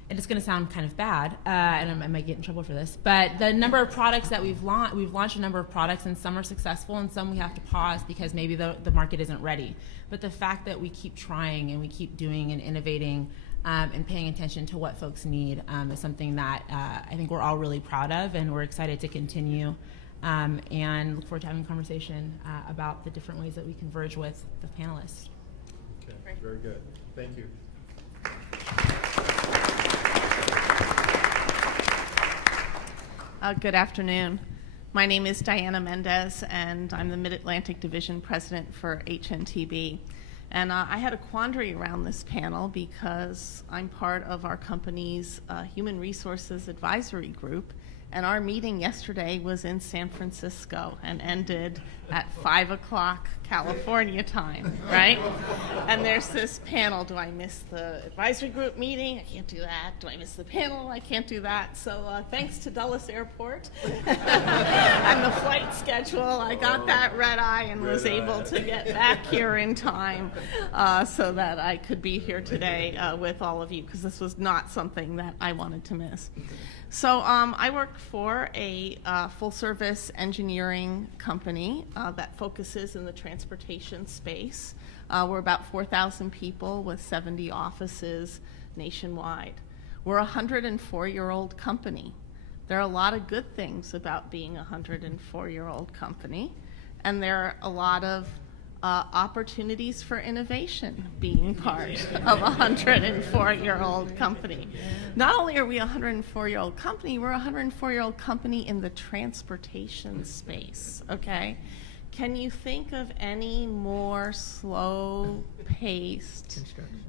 and it's going to sound kind of bad, and I might get in trouble for this, but the number of products that we've launched a number of products, and some are successful and some we have to pause because maybe the market isn't ready. But the fact that we keep trying and we keep doing and innovating and paying attention to what folks need is something that I think we're all really proud of, and we're excited to continue and look forward to having a conversation about the different ways that we converge with the panelists. Okay, very good. Thank you. Good afternoon. My name is Diana Mendez, and I'm the Mid-Atlantic Division President for HNTB. And I had a quandary around this panel because I'm part of our company's Human Resources Advisory Group, and our meeting yesterday was in San Francisco and ended at 5 o'clock California time, right? And there's this panel. Do I miss the advisory group meeting? I can't do that. Do I miss the panel? I can't do that. So thanks to Dulles Airport and the flight schedule, I got that red eye and was able to get back here in time so that I could be here today with all of you, because this was not something that I wanted to miss. So I work for a full-service engineering company that focuses in the transportation space. We're about 4,000 people with 70 offices nationwide. We're a 104-year-old company. There are a lot of good things about being a 104-year-old company, and there are a lot of opportunities for innovation being part of a 104-year-old company. Not only are we a 104-year-old company, we're a 104-year-old company in the transportation space, okay? Can you think of any more slow-paced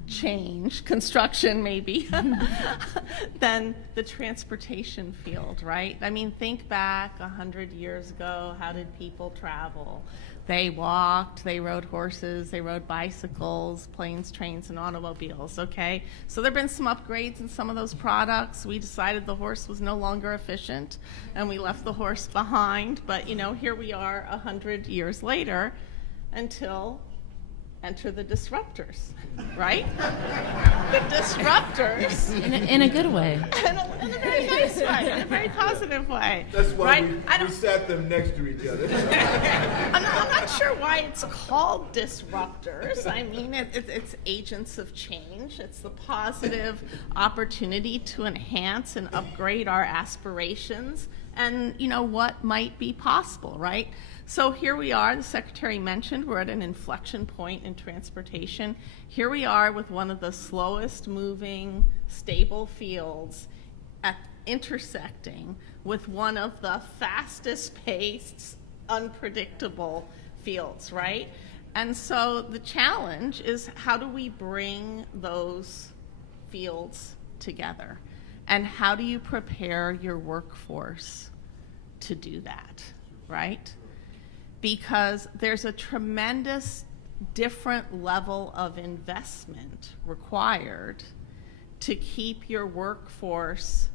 change, construction maybe, than the transportation field, right? I mean, think back 100 years ago, how did people travel? They walked, they rode horses, they rode bicycles, planes, trains, and automobiles, okay? So there have been some upgrades in some of those products. We decided the horse was no longer efficient, and we left the horse behind. But, you know, here we are 100 years later until enter the disruptors, right? The disruptors. In a good way. In a very nice way, in a very positive way. That's why right? we sat them next to each other. I'm not sure why it's called disruptors. I mean, it's agents of change. It's the positive opportunity to enhance and upgrade our aspirations and, you know, what might be possible, right? So here we are, the Secretary mentioned, we're at an inflection point in transportation. Here we are with one of the slowest moving, stable fields intersecting with one of the fastest paced, unpredictable fields, right? And so the challenge is, how do we bring those fields together? And how do you prepare your workforce to do that, right? Because there's a tremendous different level of investment required to keep your workforce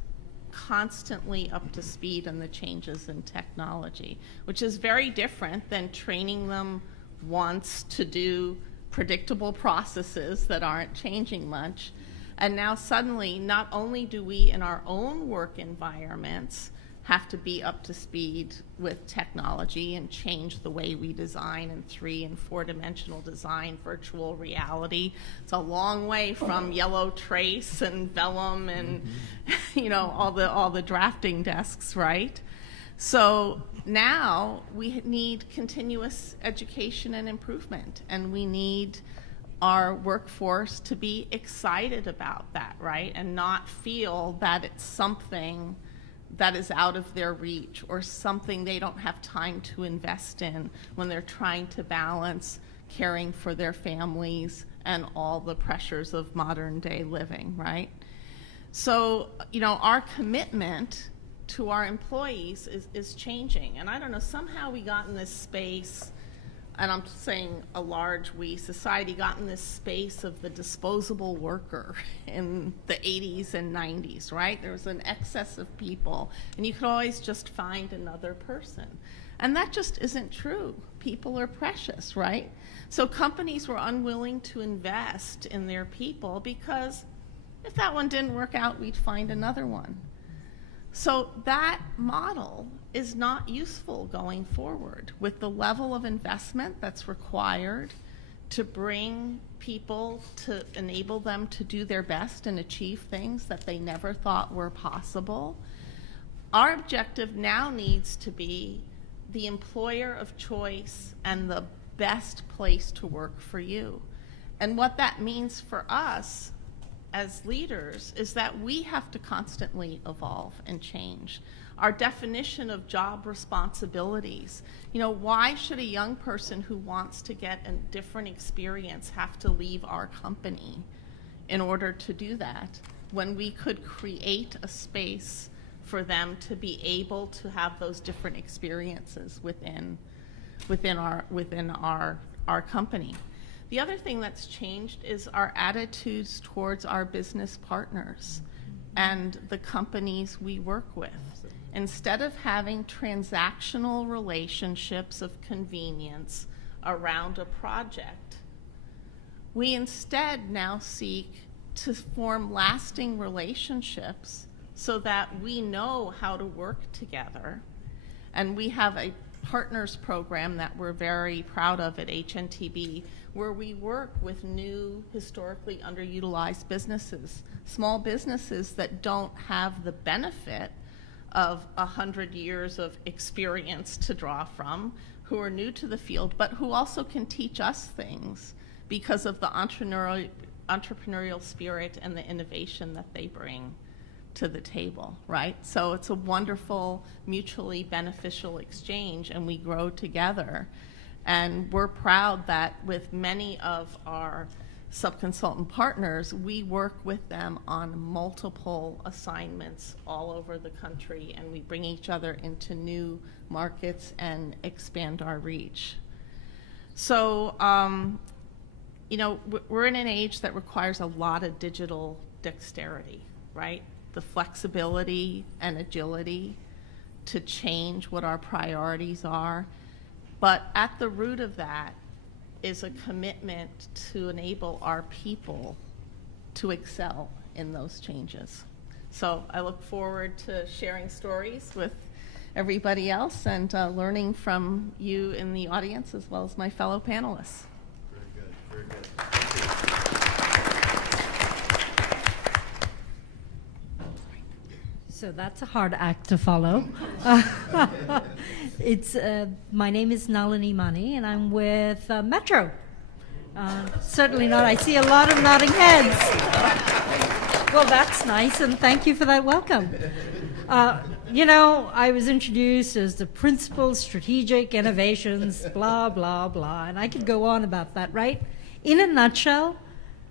constantly up to speed on the changes in technology, which is very different than training them once to do predictable processes that aren't changing much. And now suddenly, not only do we in our own work environments have to be up to speed with technology and change the way we design in 3- and 4-dimensional design, virtual reality. It's a long way from yellow trace and vellum and you know, all the drafting desks, right? So now we need continuous education and improvement, and we need our workforce to be excited about that, right? And not feel that it's something that is out of their reach or something they don't have time to invest in when they're trying to balance caring for their families and all the pressures of modern day living, right? So, you know, our commitment to our employees is changing. And I don't know, somehow we got in this space, and I'm saying a large we, society got in this space of the disposable worker in the 80s and 90s, right? There was an excess of people, and you could always just find another person. And that just isn't true. People are precious, right? So companies were unwilling to invest in their people because if that one didn't work out, we'd find another one. So that model is not useful going forward with the level of investment that's required to bring people, to enable them to do their best and achieve things that they never thought were possible. Our objective now needs to be the employer of choice and the best place to work for you. And what that means for us as leaders is that we have to constantly evolve and change. Our definition of job responsibilities. You know, why should a young person who wants to get a different experience have to leave our company in order to do that, when we could create a space for them to be able to have those different experiences within our company? The other thing that's changed is our attitudes towards our business partners and the companies we work with. Instead of having transactional relationships of convenience around a project, we instead now seek to form lasting relationships so that we know how to work together. And we have a partners program that we're very proud of at HNTB, where we work with new, historically underutilized businesses, small businesses that don't have the benefit of 100 years of experience to draw from, who are new to the field, but who also can teach us things because of the entrepreneurial spirit and the innovation that they bring to the table, right? So it's a wonderful, mutually beneficial exchange, and we grow together. And we're proud that with many of our subconsultant partners, we work with them on multiple assignments all over the country, and we bring each other into new markets and expand our reach. So, you know, we're in an age that requires a lot of digital dexterity, right? The flexibility and agility to change what our priorities are. But at the root of that is a commitment to enable our people to excel in those changes. So I look forward to sharing stories with everybody else and learning from you in the audience as well as my fellow panelists. Very good, very good. So that's a hard act to follow. My name is Nalini Mani, and I'm with Metro. Certainly not. I see a lot of nodding heads. Well, that's nice, and thank you for that welcome. You know, I was introduced as the principal strategic innovations, blah, blah, blah, and I could go on about that, right? In a nutshell,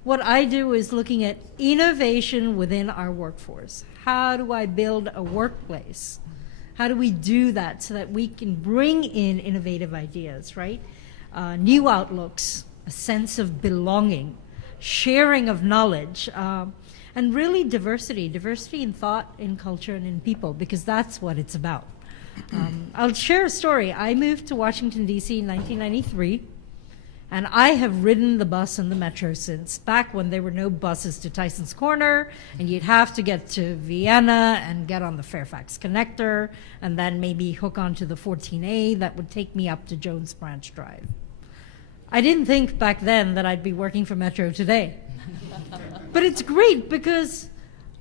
what I do is looking at innovation within our workforce. How do I build a workplace? How do we do that so that we can bring in innovative ideas, right? New outlooks, a sense of belonging, sharing of knowledge, and really diversity in thought, in culture, and in people, because that's what it's about. I'll share a story. I moved to Washington, D.C. in 1993, and I have ridden the bus and the metro since, back when there were no buses to Tyson's Corner, and you'd have to get to Vienna and get on the Fairfax Connector, and then maybe hook onto the 14A that would take me up to Jones Branch Drive. I didn't think back then that I'd be working for Metro today. But it's great because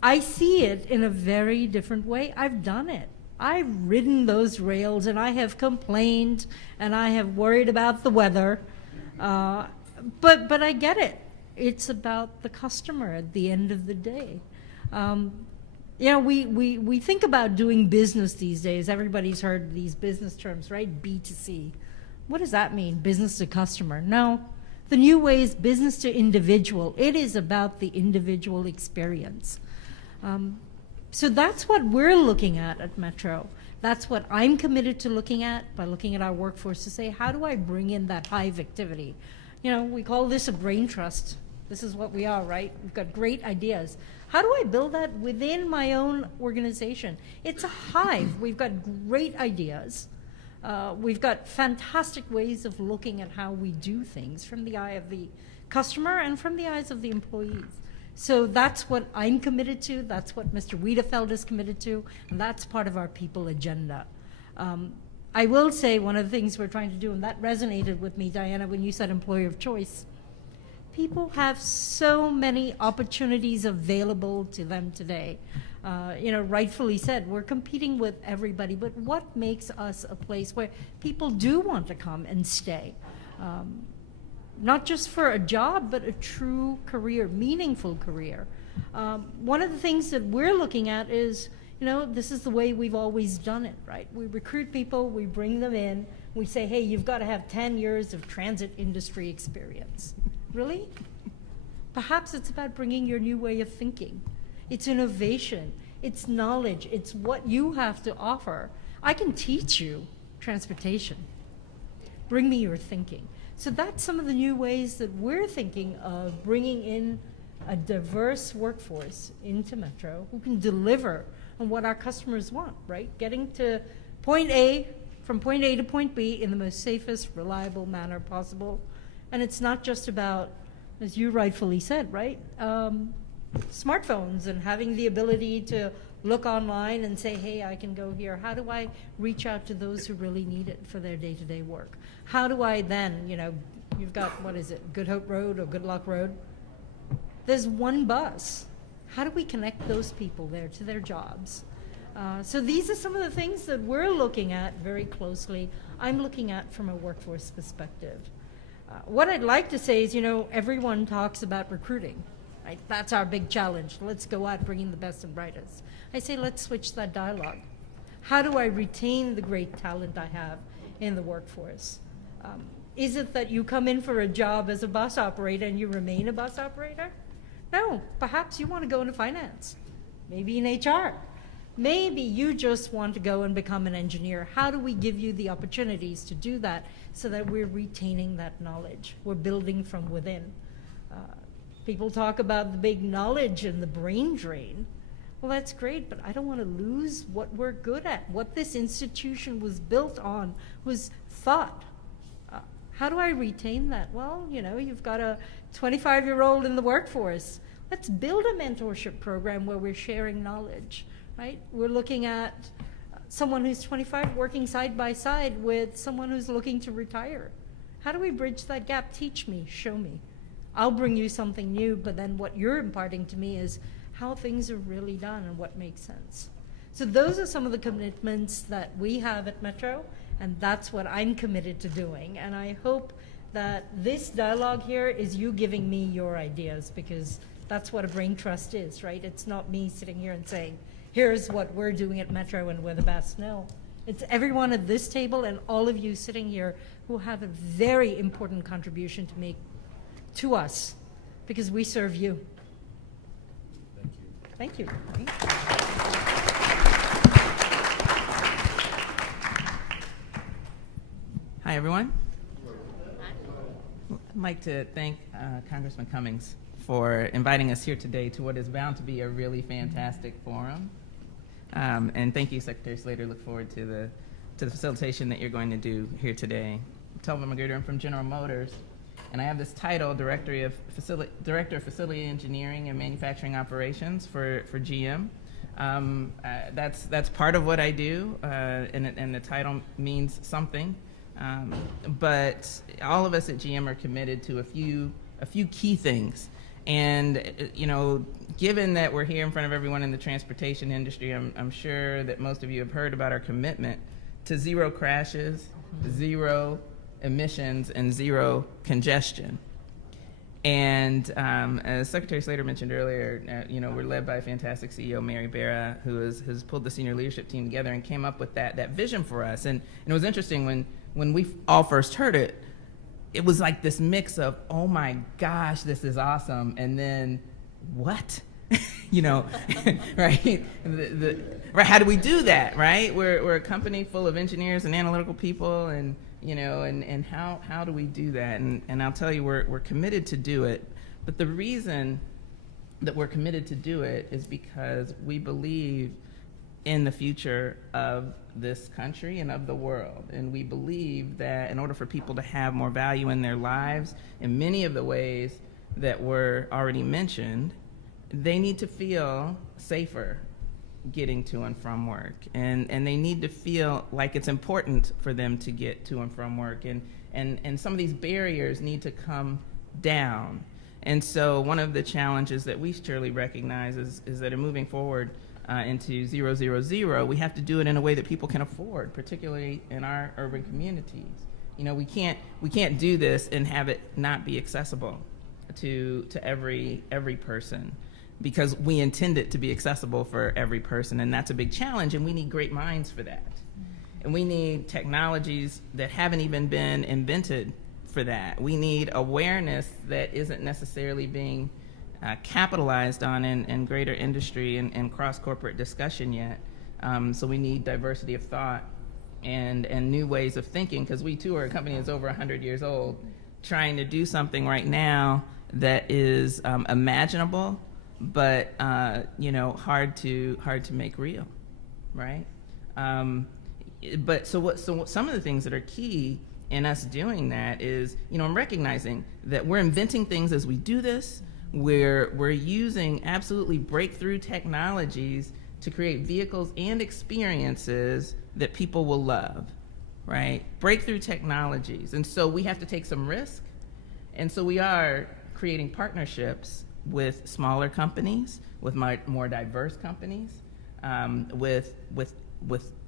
I see it in a very different way. I've done it. I've ridden those rails, and I have complained, and I have worried about the weather. But I get it. It's about the customer at the end of the day. You know, we think about doing business these days. Everybody's heard these business terms, right? B2C. What does that mean? Business to customer? No. The new way is business to individual. It is about the individual experience. So that's what we're looking at Metro. That's what I'm committed to looking at by looking at our workforce to say, how do I bring in that hive activity? You know, we call this a Braintrust. This is what we are, right? We've got great ideas. How do I build that within my own organization? It's a hive. We've got great ideas. We've got fantastic ways of looking at how we do things from the eye of the customer and from the eyes of the employees. So that's what I'm committed to. That's what Mr. Wiedefeld is committed to, and that's part of our people agenda. I will say one of the things we're trying to do, and that resonated with me, Diana, when you said employer of choice. People have so many opportunities available to them today. You know, rightfully said, we're competing with everybody, but what makes us a place where people do want to come and stay? Not just for a job, but a true career, meaningful career. One of the things that we're looking at is, you know, this is the way we've always done it, right? We recruit people, we bring them in, we say, hey, you've got to have 10 years of transit industry experience. Really? Perhaps it's about bringing your new way of thinking. It's innovation, it's knowledge, it's what you have to offer. I can teach you transportation. Bring me your thinking. So that's some of the new ways that we're thinking of bringing in a diverse workforce into Metro who can deliver on what our customers want, right? Getting to point A, from point A to point B in the most safest, reliable manner possible. And it's not just about, as you rightfully said, right? Smartphones and having the ability to look online and say, hey, I can go here. How do I reach out to those who really need it for their day-to-day work? How do I then, you know, you've got, what is it, Good Hope Road or Good Luck Road? There's one bus. How do we connect those people there to their jobs? So these are some of the things that we're looking at very closely. I'm looking at from a workforce perspective. What I'd like to say is, you know, everyone talks about recruiting. Right? That's our big challenge. Let's go out bringing the best and brightest. I say let's switch that dialogue. How do I retain the great talent I have in the workforce? Is it that you come in for a job as a bus operator and you remain a bus operator? No, perhaps you want to go into finance, maybe in HR. Maybe you just want to go and become an engineer. How do we give you the opportunities to do that so that we're retaining that knowledge? We're building from within. People talk about the big knowledge and the brain drain. Well, that's great, but I don't want to lose what we're good at. What this institution was built on was thought. How do I retain that? Well, you know, you've got a 25-year-old in the workforce. Let's build a mentorship program where we're sharing knowledge, right? We're looking at someone who's 25 working side by side with someone who's looking to retire. How do we bridge that gap? Teach me, show me. I'll bring you something new, but then what you're imparting to me is how things are really done and what makes sense. So those are some of the commitments that we have at Metro, and that's what I'm committed to doing. And I hope that this dialogue here is you giving me your ideas, because that's what a Braintrust is, right? It's not me sitting here and saying, here's what we're doing at Metro and we're the best. No, it's everyone at this table and all of you sitting here who have a very important contribution to make to us, because we serve you. Thank you. Thank you. Hi, everyone. I'd like to thank Congressman Cummings for inviting us here today to what is bound to be a really fantastic forum. And thank you, Secretary Slater. Look forward to the facilitation that you're going to do here today. I'm Telva Magruder. I'm from General Motors, and I have this title, Director of Facility Engineering and Manufacturing Operations for GM. That's part of what I do, and the title means something. But all of us at GM are committed to a few key things. And, you know, given that we're here in front of everyone in the transportation industry, I'm sure that most of you have heard about our commitment to zero crashes, zero emissions, and zero congestion. And as Secretary Slater mentioned earlier, you know, we're led by a fantastic CEO, Mary Barra, who has pulled the senior leadership team together and came up with that vision for us. And it was interesting when we all first heard it, it was like this mix of, oh my gosh, this is awesome, and then what? You know, right? Right? How do we do that, right? We're a company full of engineers and analytical people, and you know, and how do we do that? And I'll tell you, we're committed to do it. But the reason that we're committed to do it is because we believe in the future of this country and of the world. And we believe that in order for people to have more value in their lives, in many of the ways that were already mentioned, they need to feel safer getting to and from work. And they need to feel like it's important for them to get to and from work. And some of these barriers need to come down. And so one of the challenges that we surely recognize is that in moving forward into 000, we have to do it in a way that people can afford, particularly in our urban communities. You know, we can't do this and have it not be accessible to every person, because we intend it to be accessible for every person, and that's a big challenge, and we need great minds for that. And we need technologies that haven't even been invented for that. We need awareness that isn't necessarily being capitalized on in greater industry and cross-corporate discussion yet. So we need diversity of thought and new ways of thinking, because we too are a company that's over 100 years old, trying to do something right now that is imaginable, but you know, hard to make real, right? But so some of the things that are key in us doing that is, you know, I'm recognizing that we're inventing things as we do this. We're using absolutely breakthrough technologies to create vehicles and experiences that people will love, right? Breakthrough technologies. And so we have to take some risk. And so we are creating partnerships with smaller companies, with more diverse companies, with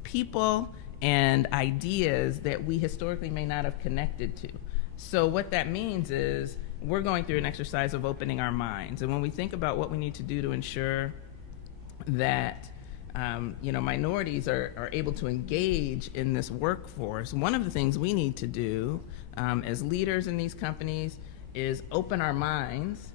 people and ideas that we historically may not have connected to. So what that means is we're going through an exercise of opening our minds. And when we think about what we need to do to ensure that you know, minorities are able to engage in this workforce, one of the things we need to do as leaders in these companies is open our minds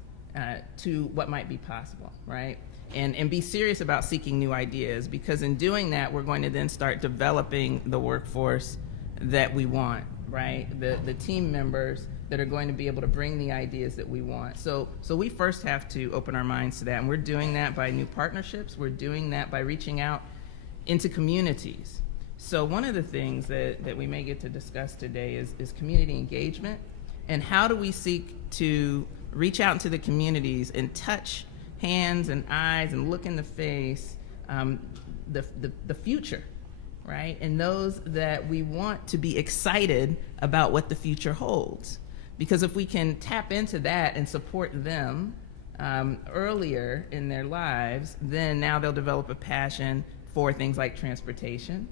to what might be possible, right? and be serious about seeking new ideas, because in doing that, we're going to then start developing the workforce that we want, right? The team members that are going to be able to bring the ideas that we want. So we first have to open our minds to that, and we're doing that by new partnerships. We're doing that by reaching out into communities. So one of the things that we may get to discuss today is community engagement, and how do we seek to reach out into the communities and touch hands and eyes and look in the face the future, right? And those that we want to be excited about what the future holds. Because if we can tap into that and support them earlier in their lives, then now they'll develop a passion for things like transportation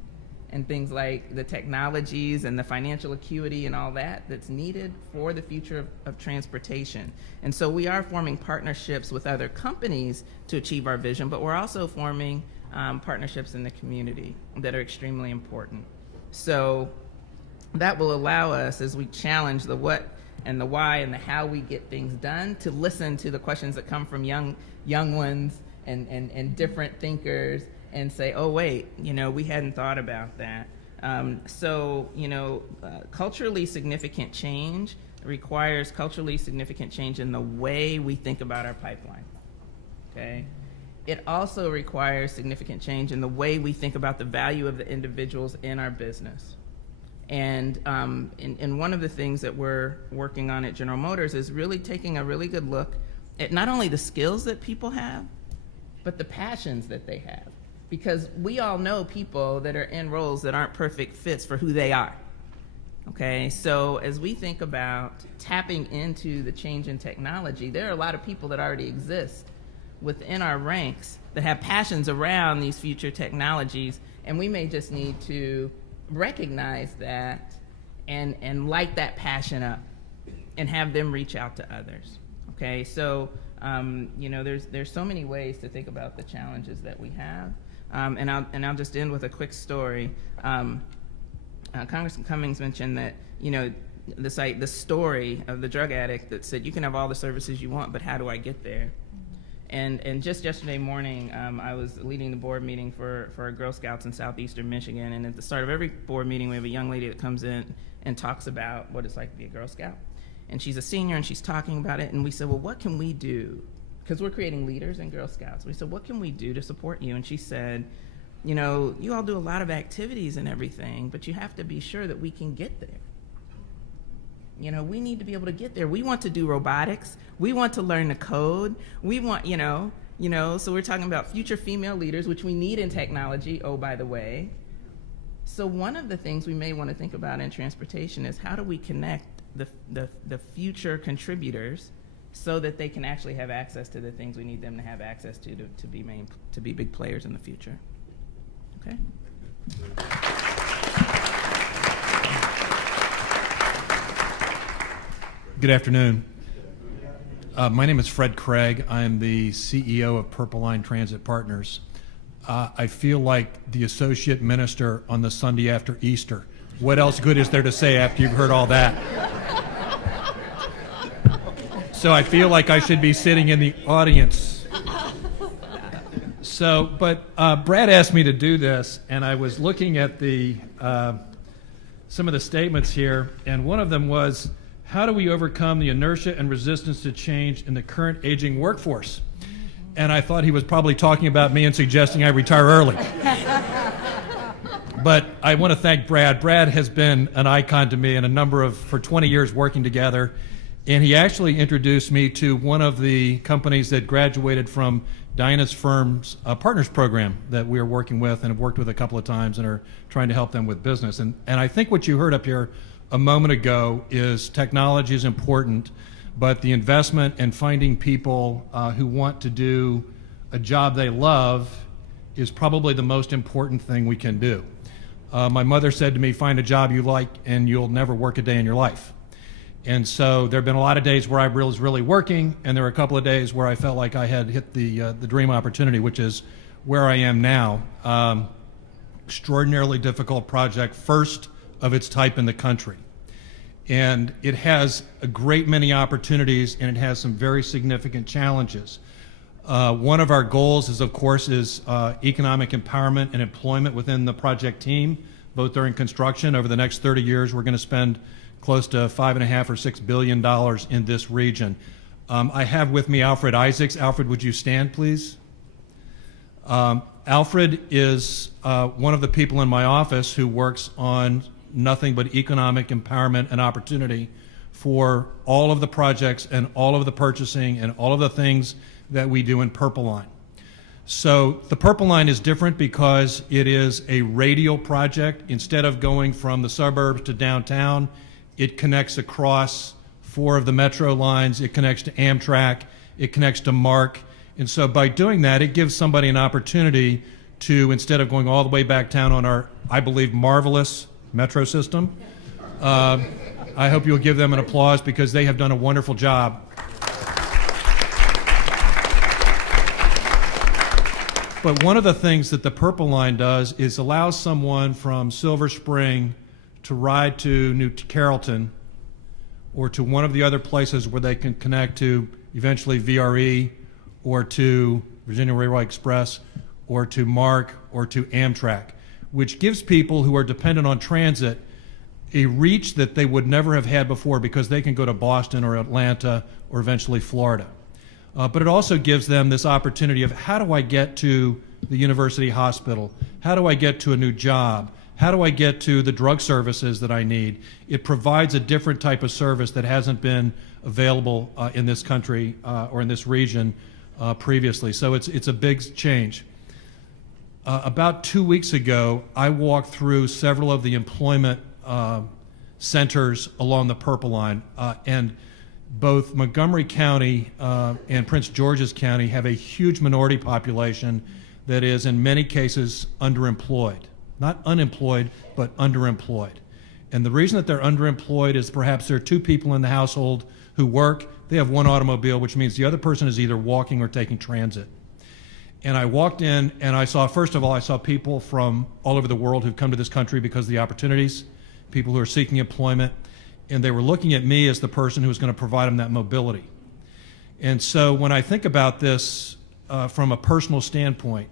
and things like the technologies and the financial acuity and all that that's needed for the future of transportation. And so we are forming partnerships with other companies to achieve our vision, but we're also forming partnerships in the community that are extremely important. So that will allow us, as we challenge the what and the why and the how we get things done, to listen to the questions that come from young ones and different thinkers, and say, oh wait, we hadn't thought about that. Culturally significant change requires culturally significant change in the way we think about our pipeline, okay? It also requires significant change in the way we think about the value of the individuals in our business. And one of the things that we're working on at General Motors is really taking a really good look at not only the skills that people have, but the passions that they have. Because we all know people that are in roles that aren't perfect fits for who they are. Okay, so as we think about tapping into the change in technology, there are a lot of people that already exist within our ranks that have passions around these future technologies, and we may just need to recognize that and light that passion up and have them reach out to others. Okay, so there's so many ways to think about the challenges that we have. And I'll just end with a quick story. Congressman Cummings mentioned that, the story of the drug addict that said, you can have all the services you want, but how do I get there? And just yesterday morning, I was leading the board meeting for our Girl Scouts in southeastern Michigan, and at the start of every board meeting, we have a young lady that comes in and talks about what it's like to be a Girl Scout. And she's a senior, and she's talking about it, and we said, well, what can we do? Because we're creating leaders in Girl Scouts. We said, what can we do to support you? And she said, you all do a lot of activities and everything, but you have to be sure that we can get there. We need to be able to get there. We want to do robotics. We want to learn the code. We want, so we're talking about future female leaders, which we need in technology, oh, by the way. So one of the things we may want to think about in transportation is how do we connect the future contributors so that they can actually have access to the things we need them to have access to be big players in the future. Okay. Good afternoon. My name is Fred Craig. I am the CEO of Purple Line Transit Partners. I feel like the associate minister on the Sunday after Easter. What else good is there to say after you've heard all that? So I feel like I should be sitting in the audience. But Brad asked me to do this, and I was looking at some of the statements here, and one of them was, how do we overcome the inertia and resistance to change in the current aging workforce? And I thought he was probably talking about me and suggesting I retire early. But I want to thank Brad. Brad has been an icon to me in for 20 years working together. And he actually introduced me to one of the companies that graduated from Diana's firm's partners program that we are working with and have worked with a couple of times and are trying to help them with business. And I think what you heard up here a moment ago is technology is important, but the investment in finding people who want to do a job they love is probably the most important thing we can do. My mother said to me, find a job you like and you'll never work a day in your life. And so there have been a lot of days where I was really working, and there were a couple of days where I felt like I had hit the dream opportunity, which is where I am now. Extraordinarily difficult project, first of its type in the country. And it has a great many opportunities, and it has some very significant challenges. One of our goals is, of course, economic empowerment and employment within the project team, both during construction. Over the next 30 years, we're going to spend close to $5.5 or $6 billion in this region. I have with me Alfred Isaacs. Alfred, would you stand, please? Alfred is one of the people in my office who works on nothing but economic empowerment and opportunity for all of the projects and all of the purchasing and all of the things that we do in Purple Line. So the Purple Line is different because it is a radial project. Instead of going from the suburbs to downtown, it connects across 4 of the metro lines. It connects to Amtrak. It connects to MARC. And so by doing that, it gives somebody an opportunity to, instead of going all the way back down on our, I believe, marvelous metro system, I hope you'll give them an applause because they have done a wonderful job. But one of the things that the Purple Line does is allows someone from Silver Spring to ride to New Carrollton or to one of the other places where they can connect to eventually VRE or to Virginia Railway Express or to MARC or to Amtrak, which gives people who are dependent on transit a reach that they would never have had before because they can go to Boston or Atlanta or eventually Florida. But it also gives them this opportunity of how do I get to the university hospital? How do I get to a new job? How do I get to the drug services that I need? It provides a different type of service that hasn't been available in this country or in this region previously. So it's a big change. About 2 weeks ago, I walked through several of the employment centers along the Purple Line, and both Montgomery County and Prince George's County have a huge minority population that is in many cases underemployed. Not unemployed, but underemployed. And the reason that they're underemployed is perhaps there are 2 people in the household who work. They have 1 automobile, which means the other person is either walking or taking transit. And I walked in and I saw, first of all, I saw people from all over the world who've come to this country because of the opportunities, people who are seeking employment, and they were looking at me as the person who was going to provide them that mobility. And so when I think about this from a personal standpoint,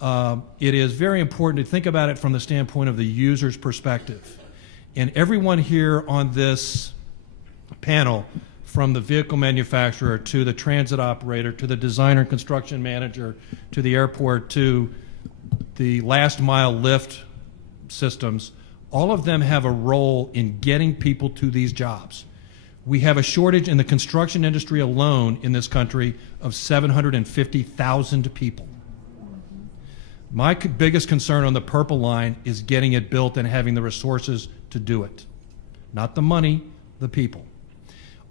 it is very important to think about it from the standpoint of the user's perspective. And everyone here on this panel, from the vehicle manufacturer to the transit operator to the designer and construction manager to the airport to the last mile lift systems, all of them have a role in getting people to these jobs. We have a shortage in the construction industry alone in this country of 750,000 people. My biggest concern on the Purple Line is getting it built and having the resources to do it. Not the money, the people.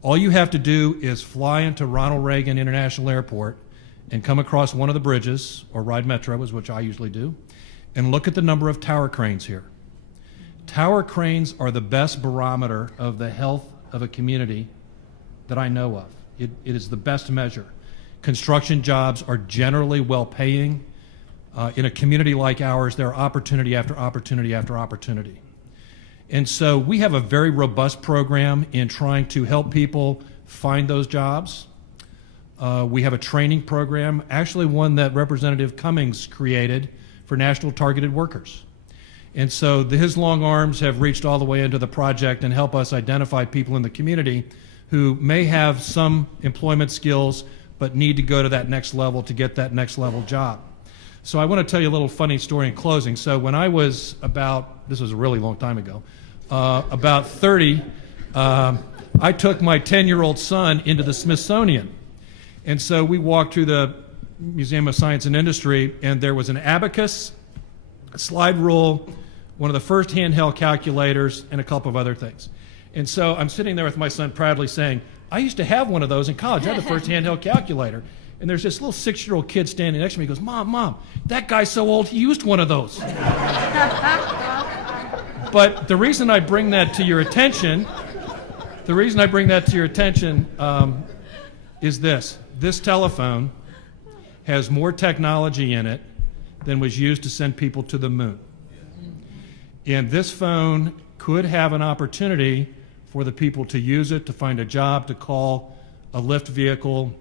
All you have to do is fly into Ronald Reagan International Airport and come across one of the bridges, or ride Metro, which I usually do, and look at the number of tower cranes here. Tower cranes are the best barometer of the health of a community that I know of. It is the best measure. Construction jobs are generally well-paying. In a community like ours, there are opportunity after opportunity after opportunity. And so we have a very robust program in trying to help people find those jobs. We have a training program, actually one that Representative Cummings created for National Targeted Workers. And so his long arms have reached all the way into the project and help us identify people in the community who may have some employment skills but need to go to that next level to get that next level job. So I want to tell you a little funny story in closing. So when I was this was a really long time ago, about 30, I took my 10-year-old son into the Smithsonian. And so we walked through the Museum of Science and Industry, and there was an abacus, a slide rule, one of the first handheld calculators, and a couple of other things. And so I'm sitting there with my son proudly saying, I used to have one of those in college. I had the first handheld calculator. And there's this little 6-year-old kid standing next to me. He goes, Mom, that guy's so old, he used one of those. But the reason I bring that to your attention, is this. This telephone has more technology in it than was used to send people to the moon. And this phone could have an opportunity for the people to use it, to find a job, to call a lift vehicle,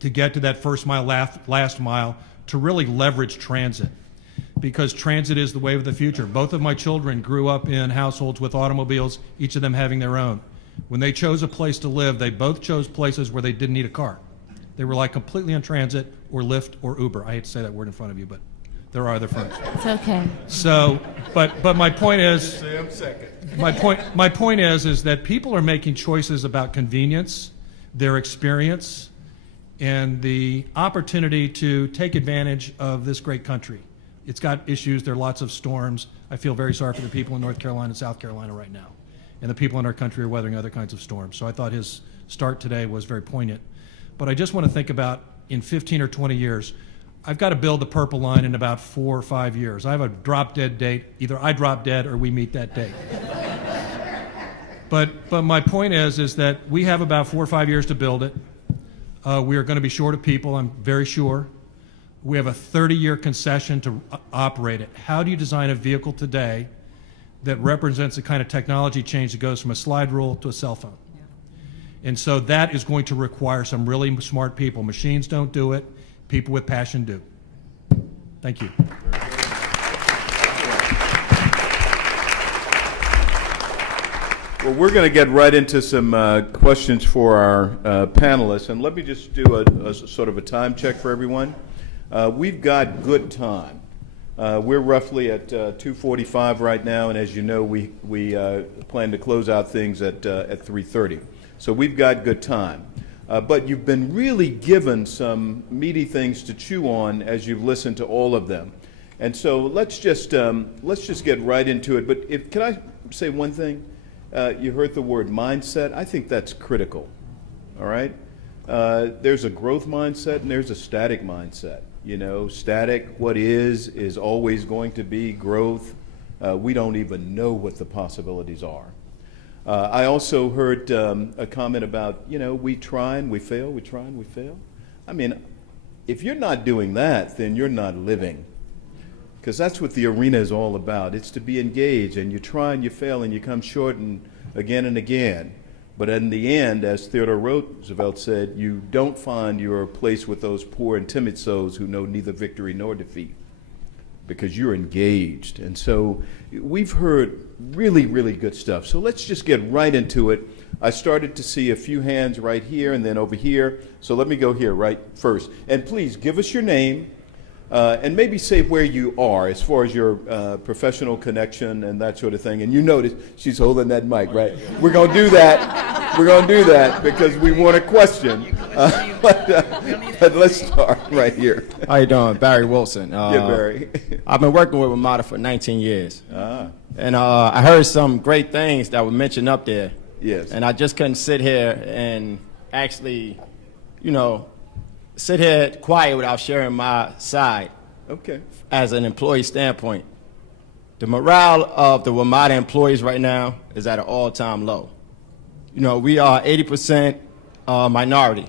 to get to that first mile, last mile, to really leverage transit, because transit is the wave of the future. Both of my children grew up in households with automobiles, each of them having their own. When they chose a place to live, they both chose places where they didn't need a car. They rely completely on transit or Lyft or Uber. I hate to say that word in front of you, but there are other firms. It's okay. So, but my point is, my point is that people are making choices about convenience, their experience, and the opportunity to take advantage of this great country. It's got issues. There are lots of storms. I feel very sorry for the people in North Carolina and South Carolina right now. And the people in our country are weathering other kinds of storms. So I thought his start today was very poignant. But I just want to think about, in 15 or 20 years, I've got to build the Purple Line in about 4 or 5 years. I have a drop-dead date. Either I drop dead or we meet that date. But my point is that we have about 4 or 5 years to build it. We are going to be short of people, I'm very sure. We have a 30-year concession to operate it. How do you design a vehicle today that represents the kind of technology change that goes from a slide rule to a cell phone? And so that is going to require some really smart people. Machines don't do it. People with passion do. Thank you. Well, we're going to get right into some questions for our panelists, and let me just do a sort of a time check for everyone. We've got good time. We're roughly at 2:45 right now, and as you know, we plan to close out things at 3:30. So we've got good time. But you've been really given some meaty things to chew on as you've listened to all of them. And so let's just get right into it. But can I say one thing? You heard the word mindset. I think that's critical. All right? There's a growth mindset and there's a static mindset. You know, static, what is always going to be. Growth, we don't even know what the possibilities are. I also heard a comment about, you know, we try and we fail, we try and we fail. I mean, if you're not doing that, then you're not living. Because that's what the arena is all about. It's to be engaged, and you try and you fail and you come short and again. But in the end, as Theodore Roosevelt said, you don't find your place with those poor and timid souls who know neither victory nor defeat, because you're engaged. And so we've heard really, really good stuff. So let's just get right into it. I started to see a few hands right here and then over here. So let me go here right first. And please give us your name and maybe say where you are as far as your professional connection and that sort of thing. And you notice she's holding that mic, right? We're going to do that. We're going to do that because we want a question. But let's start right here. How you doing? Barry Wilson. Yeah, Barry. I've been working with Ramada for 19 years. And I heard some great things that were mentioned up there. Yes. And I just couldn't sit here and actually, you know, sit here quiet without sharing my side. Okay. As an employee standpoint. The morale of the Ramada employees right now is at an all-time low. You know, we are 80% minority.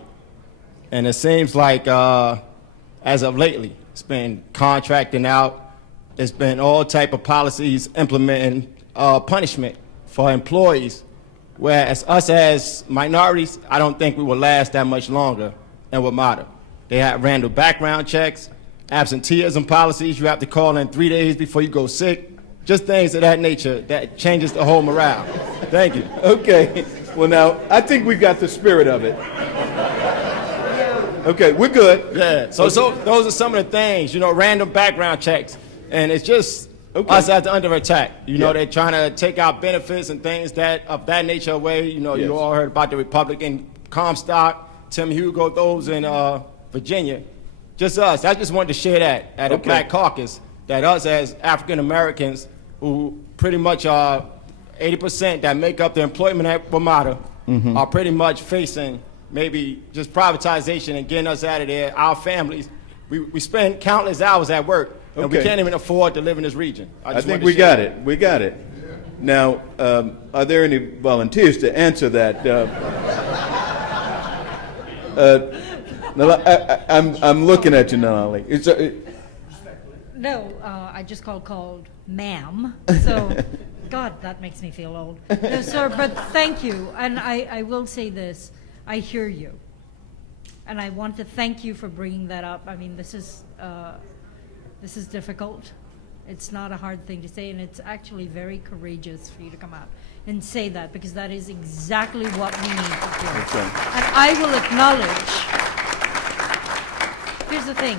And it seems like as of lately, it's been contracting out. There's been all type of policies implementing punishment for employees, whereas us as minorities, I don't think we will last that much longer in Ramada. They have random background checks, absenteeism policies. You have to call in 3 days before you go sick. Just things of that nature that changes the whole morale. Thank you. Okay. Well, now, I think we got the spirit of it. Okay, we're good. Yeah, so those are some of the things, you know, random background checks. And it's just us as under attack. You know, they're trying to take out benefits and things that of that nature away. You know, you all heard about the Republican Comstock, Tim Hugo, those in Virginia. Just us. I just wanted to share that at a Black Caucus, that us as African Americans, who pretty much are 80% that make up the employment at Ramada, are pretty much facing maybe just privatization and getting us out of there. Our families, we spend countless hours at work, and we can't even afford to live in this region. I think we got it. We got it. Now, are there any volunteers to answer that? I'm looking at you, Nalali. No, I just called ma'am. So, God, that makes me feel old. No, sir, but thank you. And I will say this. I hear you. And I want to thank you for bringing that up. I mean, this is difficult. It's not a hard thing to say, and it's actually very courageous for you to come out and say that, because that is exactly what we need to do. Okay. And I will acknowledge, here's the thing,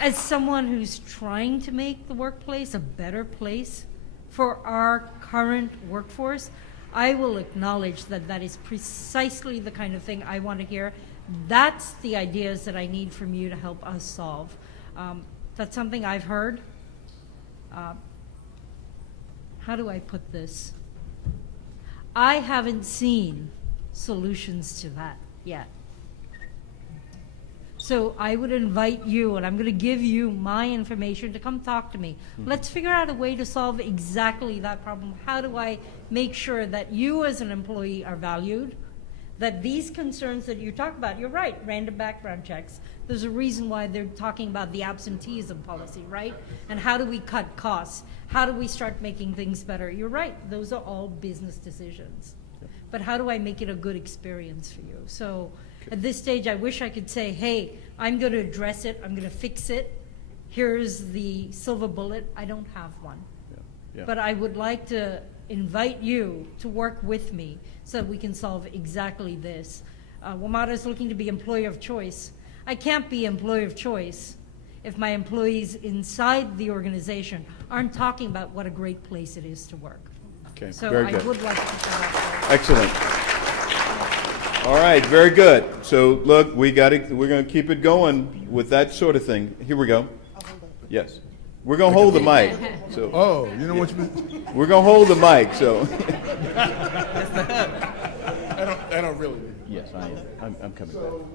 as someone who's trying to make the workplace a better place for our current workforce, I will acknowledge that that is precisely the kind of thing I want to hear. That's the ideas that I need from you to help us solve. That's something I've heard. How do I put this? I haven't seen solutions to that yet. So I would invite you, and I'm going to give you my information, to come talk to me. Let's figure out a way to solve exactly that problem. How do I make sure that you as an employee are valued, that these concerns that you talk about, you're right, random background checks. There's a reason why they're talking about the absenteeism policy, right? And how do we cut costs? How do we start making things better? You're right, those are all business decisions. But how do I make it a good experience for you? So at this stage, I wish I could say, hey, I'm going to address it, I'm going to fix it. Here's the silver bullet. I don't have one. Yeah. But I would like to invite you to work with me so that we can solve exactly this. WMATA is looking to be employer of choice. I can't be employer of choice if my employees inside the organization aren't talking about what a great place it is to work. Okay, So very I good. would like to put that out there. Excellent. All right, very good. So look, we're going to keep it going with that sort of thing. Here we go. Yes. We're going to hold the mic. So Oh, you know what you mean? we're going to hold the mic. So I don't really. yes, I'm coming back. So,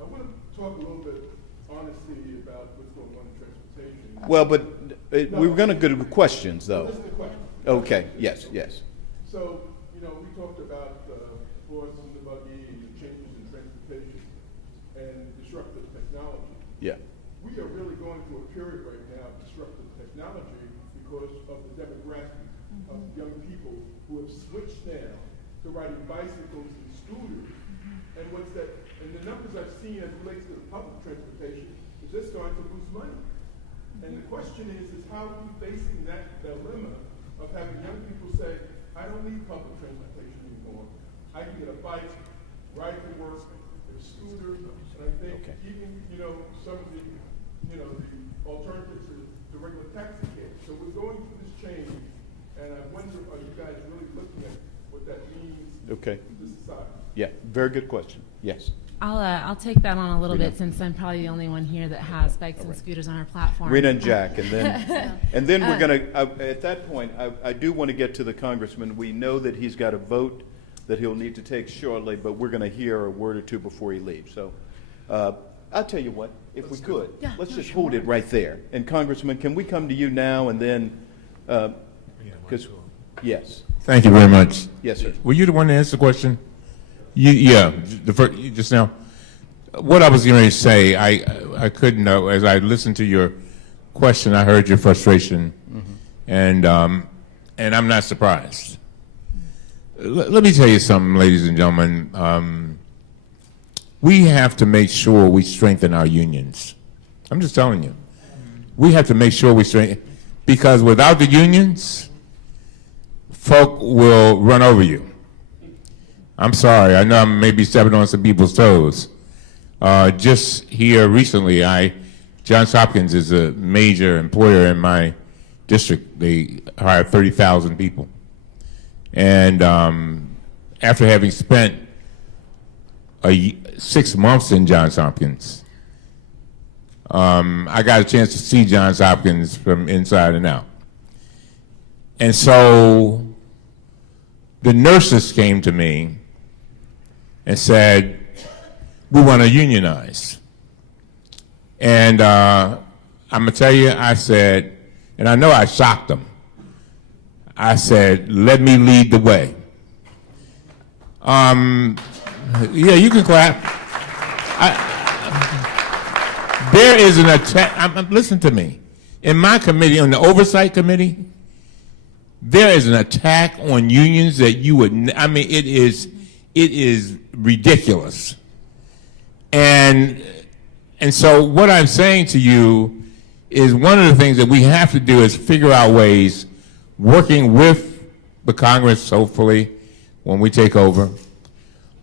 I want to talk a little bit honestly about what's going on in transportation. Well, but we were going to go to questions, though. Listen to the question. Okay. Yes. Yes. So, we talked about the horse and the buggy and the changes in transportation and disruptive technology. Yeah. We are really going through a period right now of disruptive technology because of the demographic of young people who have switched now to riding bicycles and scooters. And what's that? And the numbers I've seen as it relates to the public transportation is they're starting to lose money. And the question is how are we facing that dilemma of having young people say, I don't need public transportation anymore. I can get a bike, ride to work, get a scooter, and I think even, some of the, the alternatives to the regular taxi cab. So we're going through this change, and I wonder, are you guys really looking at what that means Okay. to society? Yeah. Very good question. Yes. I'll take that on a little Rena. bit, since I'm probably the only one here that has bikes and scooters on our platform. Rena and Jack, and then we're going to. At that point, I do want to get to the congressman. We know that he's got a vote that he'll need to take shortly, but we're going to hear a word or two before he leaves. So, I'll tell you what. If we could, let's just hold it right there. And Congressman, can we come to you now and then? Because yes, Thank you very much. yes, sir. Were you the one to answer the question? Just now. What I was going to say, I couldn't, as I listened to your question, I heard your frustration, and I'm not surprised. Let me tell you something, ladies and gentlemen. We have to make sure we strengthen our unions. I'm just telling you. We have to make sure we strengthen, because without the unions, folk will run over you. I'm sorry. I know I may be stepping on some people's toes. Just here recently, Johns Hopkins is a major employer in my district. They hire 30,000 people. And after having spent 6 months in Johns Hopkins, I got a chance to see Johns Hopkins from inside and out. And so the nurses came to me and said, we want to unionize. And I'm going to tell you, I said, and I know I shocked them, I said, let me lead the way. Yeah, you can clap. There is an attack. Listen to me. In my committee, on the oversight committee, there is an attack on unions that you would, it is ridiculous. And so what I'm saying to you is one of the things that we have to do is figure out ways, working with the Congress, hopefully, when we take over,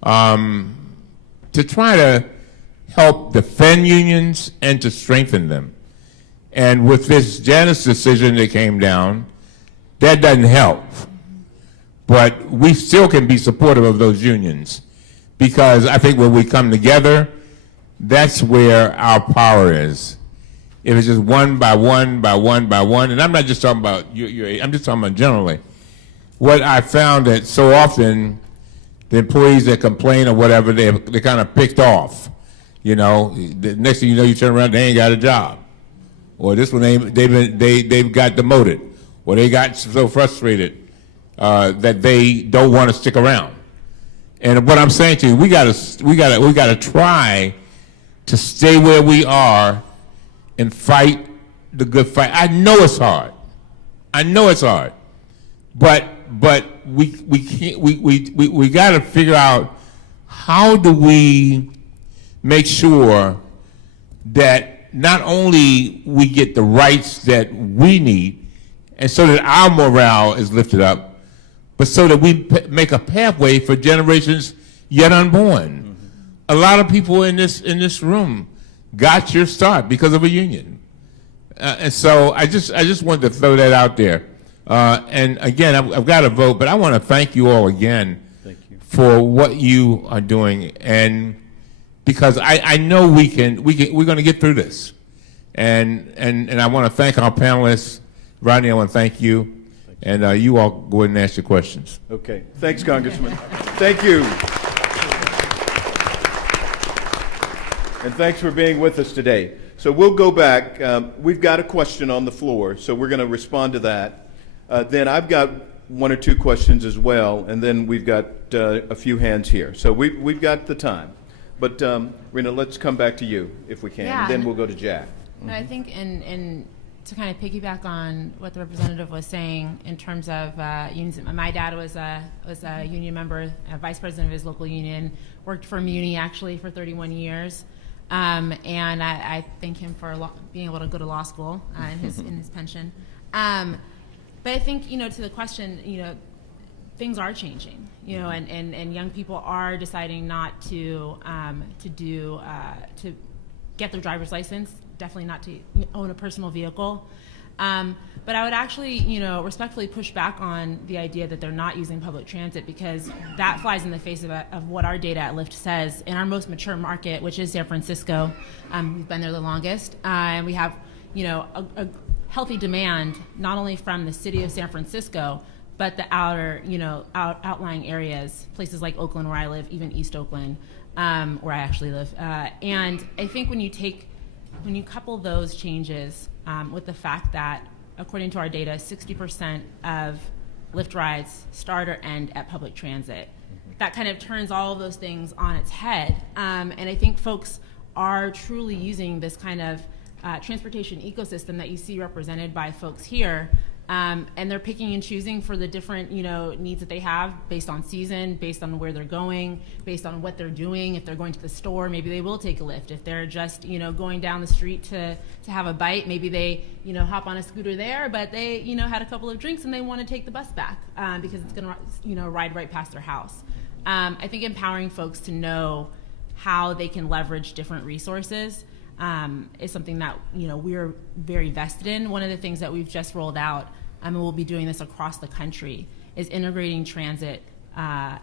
to try to help defend unions and to strengthen them. And with this Janus decision that came down, that doesn't help. But we still can be supportive of those unions, because I think when we come together, that's where our power is. If it's just one by one by one by one, and I'm not just talking about I'm just talking about generally. What I found that so often the employees that complain or whatever, they're kind of picked off. You know, the next thing you know, you turn around, they ain't got a job, or this one they've got demoted, or they got so frustrated that they don't want to stick around. And what I'm saying to you, we gotta try to stay where we are and fight the good fight. I know it's hard. But we got to figure out, how do we make sure that not only we get the rights that we need, and so that our morale is lifted up, but so that we make a pathway for generations yet unborn. Mm-hmm. A lot of people in this room got your start because of a union, and so I just wanted to throw that out there. And again, I've got to vote, but I want to thank you all again for what you are doing, and because I know we're going to get through this, and I want to thank our panelists. Rodney, I want to thank you, and you all go ahead and ask your questions. Okay, thanks, Congressman. Thank you. And thanks for being with us today. So we'll go back. We've got a question on the floor, so we're going to respond to that. Then I've got one or two questions as well, and then we've got a few hands here. So we've got the time. But Rena, let's come back to you if we can, Yeah, and then we'll go to Jack. No, I think in to kind of piggyback on what the representative was saying in terms of unions. My dad was a union member, a vice president of his local union, worked for Muni actually for 31 years. And I thank him for being able to go to law school in his pension. But I think, to the question, things are changing, and young people are deciding not to get their driver's license, definitely not to own a personal vehicle. But I would actually, respectfully push back on the idea that they're not using public transit, because that flies in the face of what our data at Lyft says. In our most mature market, which is San Francisco, we've been there the longest, and we have, a healthy demand, not only from the city of San Francisco, but the outer, outlying areas, places like Oakland, where I live, even East Oakland, where I actually live. And I think when you couple those changes with the fact that, according to our data, 60% of Lyft rides start or end at public transit, that kind of turns all of those things on its head. And I think folks are truly using this kind of transportation ecosystem that you see represented by folks here, and they're picking and choosing for the different needs that they have based on season, based on where they're going, based on what they're doing. If they're going to the store, maybe they will take a Lyft. If they're just going down the street to have a bite, maybe they hop on a scooter there, but they had a couple of drinks and they want to take the bus back because it's going to ride right past their house. I think empowering folks to know how they can leverage different resources is something that we're very vested in. One of the things that we've just rolled out, and we'll be doing this across the country, is integrating transit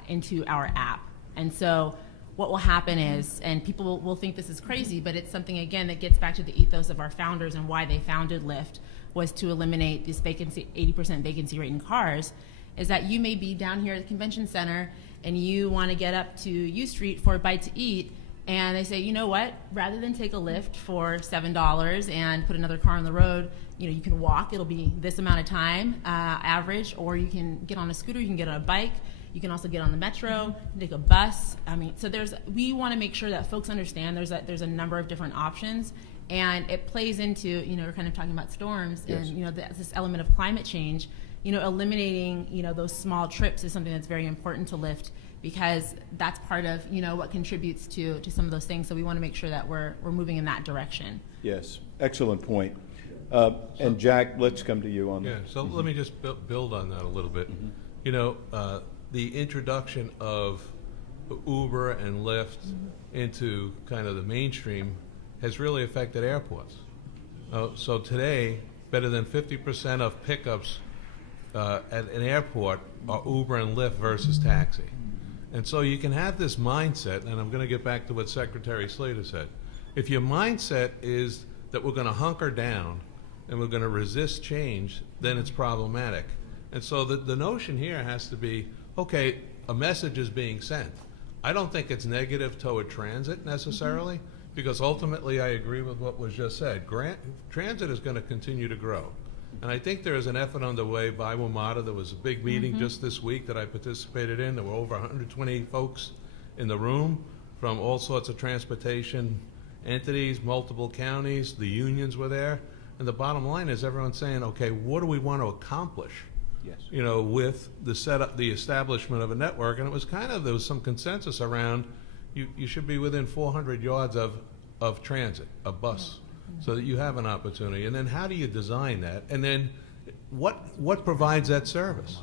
into our app. And so what will happen is, and people will think this is crazy, but it's something, again, that gets back to the ethos of our founders and why they founded Lyft, was to eliminate this vacancy, 80% vacancy rate in cars, is that you may be down here at the convention center and you want to get up to U Street for a bite to eat, and they say, you know what, rather than take a Lyft for $7 and put another car on the road, you can walk, it'll be this amount of time, average, or you can get on a scooter, you can get on a bike, you can also get on the metro, take a bus. So we want to make sure that folks understand there's a number of different options, and it plays into, we're kind of talking about storms, yes, and this element of climate change. Eliminating those small trips is something that's very important to Lyft, because that's part of, you know, what contributes to some of those things. So we want to make sure that we're moving in that direction. Yes, excellent point. And Jack, let's come to you on that. Yeah, so let me just build on that a little bit. You know, the introduction of Uber and Lyft into kind of the mainstream has really affected airports. So today, better than 50% of pickups at an airport are Uber and Lyft versus taxi. And so you can have this mindset, and I'm going to get back to what Secretary Slater said. If your mindset is that we're going to hunker down and we're going to resist change, then it's problematic. And so the notion here has to be, okay, a message is being sent. I don't think it's negative toward transit necessarily, because ultimately I agree with what was just said. Transit is going to continue to grow. And I think there is an effort underway by WMATA. There was a big meeting just this week that I participated in. There were over 120 folks in the room from all sorts of transportation entities, multiple counties. The unions were there. And the bottom line is everyone's saying, okay, what do we want to accomplish? Yes. You know, with the setup, the establishment of a network. And it was kind of, there was some consensus around you should be within 400 yards of transit, a bus, so that you have an opportunity. And then how do you design that? And then what provides that service?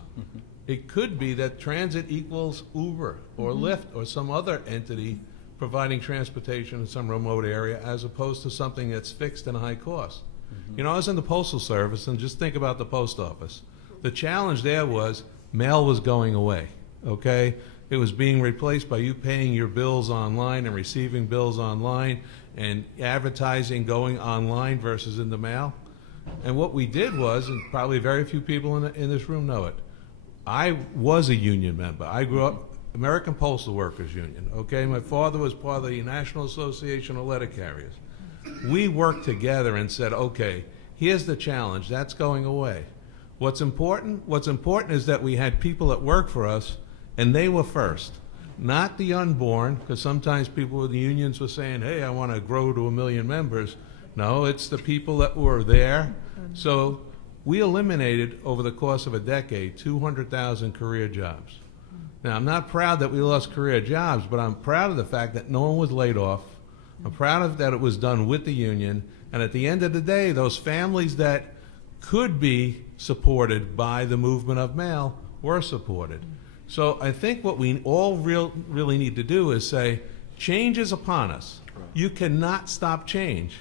It could be that transit equals Uber or Lyft or some other entity providing transportation in some remote area, as opposed to something that's fixed and high cost. You know, I was in the Postal Service, and just think about the post office. The challenge there was mail was going away, okay? It was being replaced by you paying your bills online and receiving bills online and advertising going online versus in the mail. And what we did was, and probably very few people in this room know it, I was a union member. I grew up American Postal Workers Union, okay? My father was part of the National Association of Letter Carriers. We worked together and said, okay, here's the challenge. That's going away. What's important? What's important is that we had people that work for us, and they were first. Not the unborn, because sometimes people with the unions were saying, hey, I want to grow to 1 million members. No, it's the people that were there. So we eliminated, over the course of a decade, 200,000 career jobs. Now, I'm not proud that we lost career jobs, but I'm proud of the fact that no one was laid off. I'm proud of that it was done with the union. And at the end of the day, those families that could be supported by the movement of mail were supported. So I think what we all really need to do is say, change is upon us. You cannot stop change,